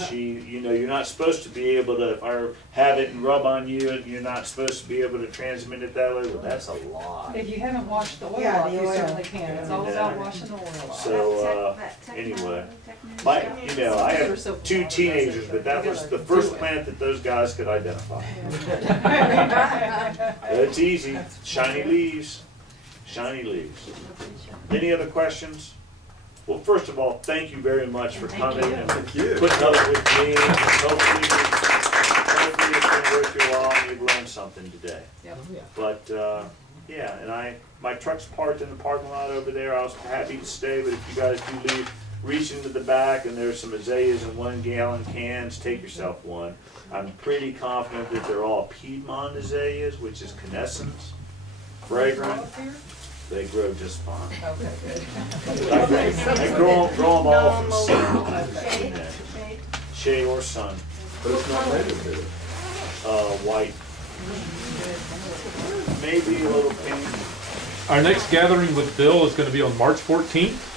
She, you know, you're not supposed to be able to, if I have it and rub on you, and you're not supposed to be able to transmit it that way, well, that's a lie. If you haven't washed the oil Yeah, off, the you oil. certainly can. It's all about washing the oil off. So, anyway, you know, I have two teenagers, but that was the first plant that those guys could identify. It's easy, shiny leaves, shiny leaves. Any other questions? Well, first of all, thank you very much for coming and putting up with me. Hopefully it's been worth your while and you've learned something today. Yep. But, yeah, and my truck's parked in the parking lot over there. I was happy to stay, but if you guys do leave, reach into the back and there's some azaleas in 1 gallon cans, take yourself one. I'm pretty confident that they're all Piedmont azaleas, which is canescence, fragrant. They grow just fine. Okay, good. I grow them all from seed. Shade or sun. But it's not native here. White. Maybe a little pink. Our next gathering with Bill is gonna be on March 14th.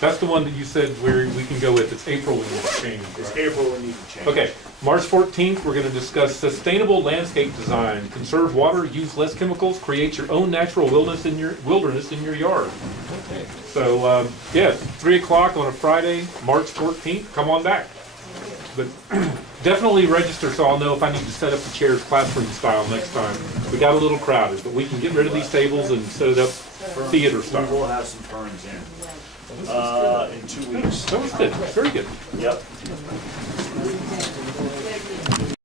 That's the one that you said where we can go with, it's April we need to change. It's right? April we need to change. Okay, March 14th, we're gonna discuss sustainable landscape design. Conserve water, use less chemicals, create your own natural wilderness in your yard. So, yeah, 3 o'clock on a Friday, March 14th, come on back. But definitely register so I'll know if I need to set up the chairs classroom style next time. We got a little crowded, but we can get rid of these tables and set it up theater We style. will have some ferns in 2 weeks. That was good, very good. Yep.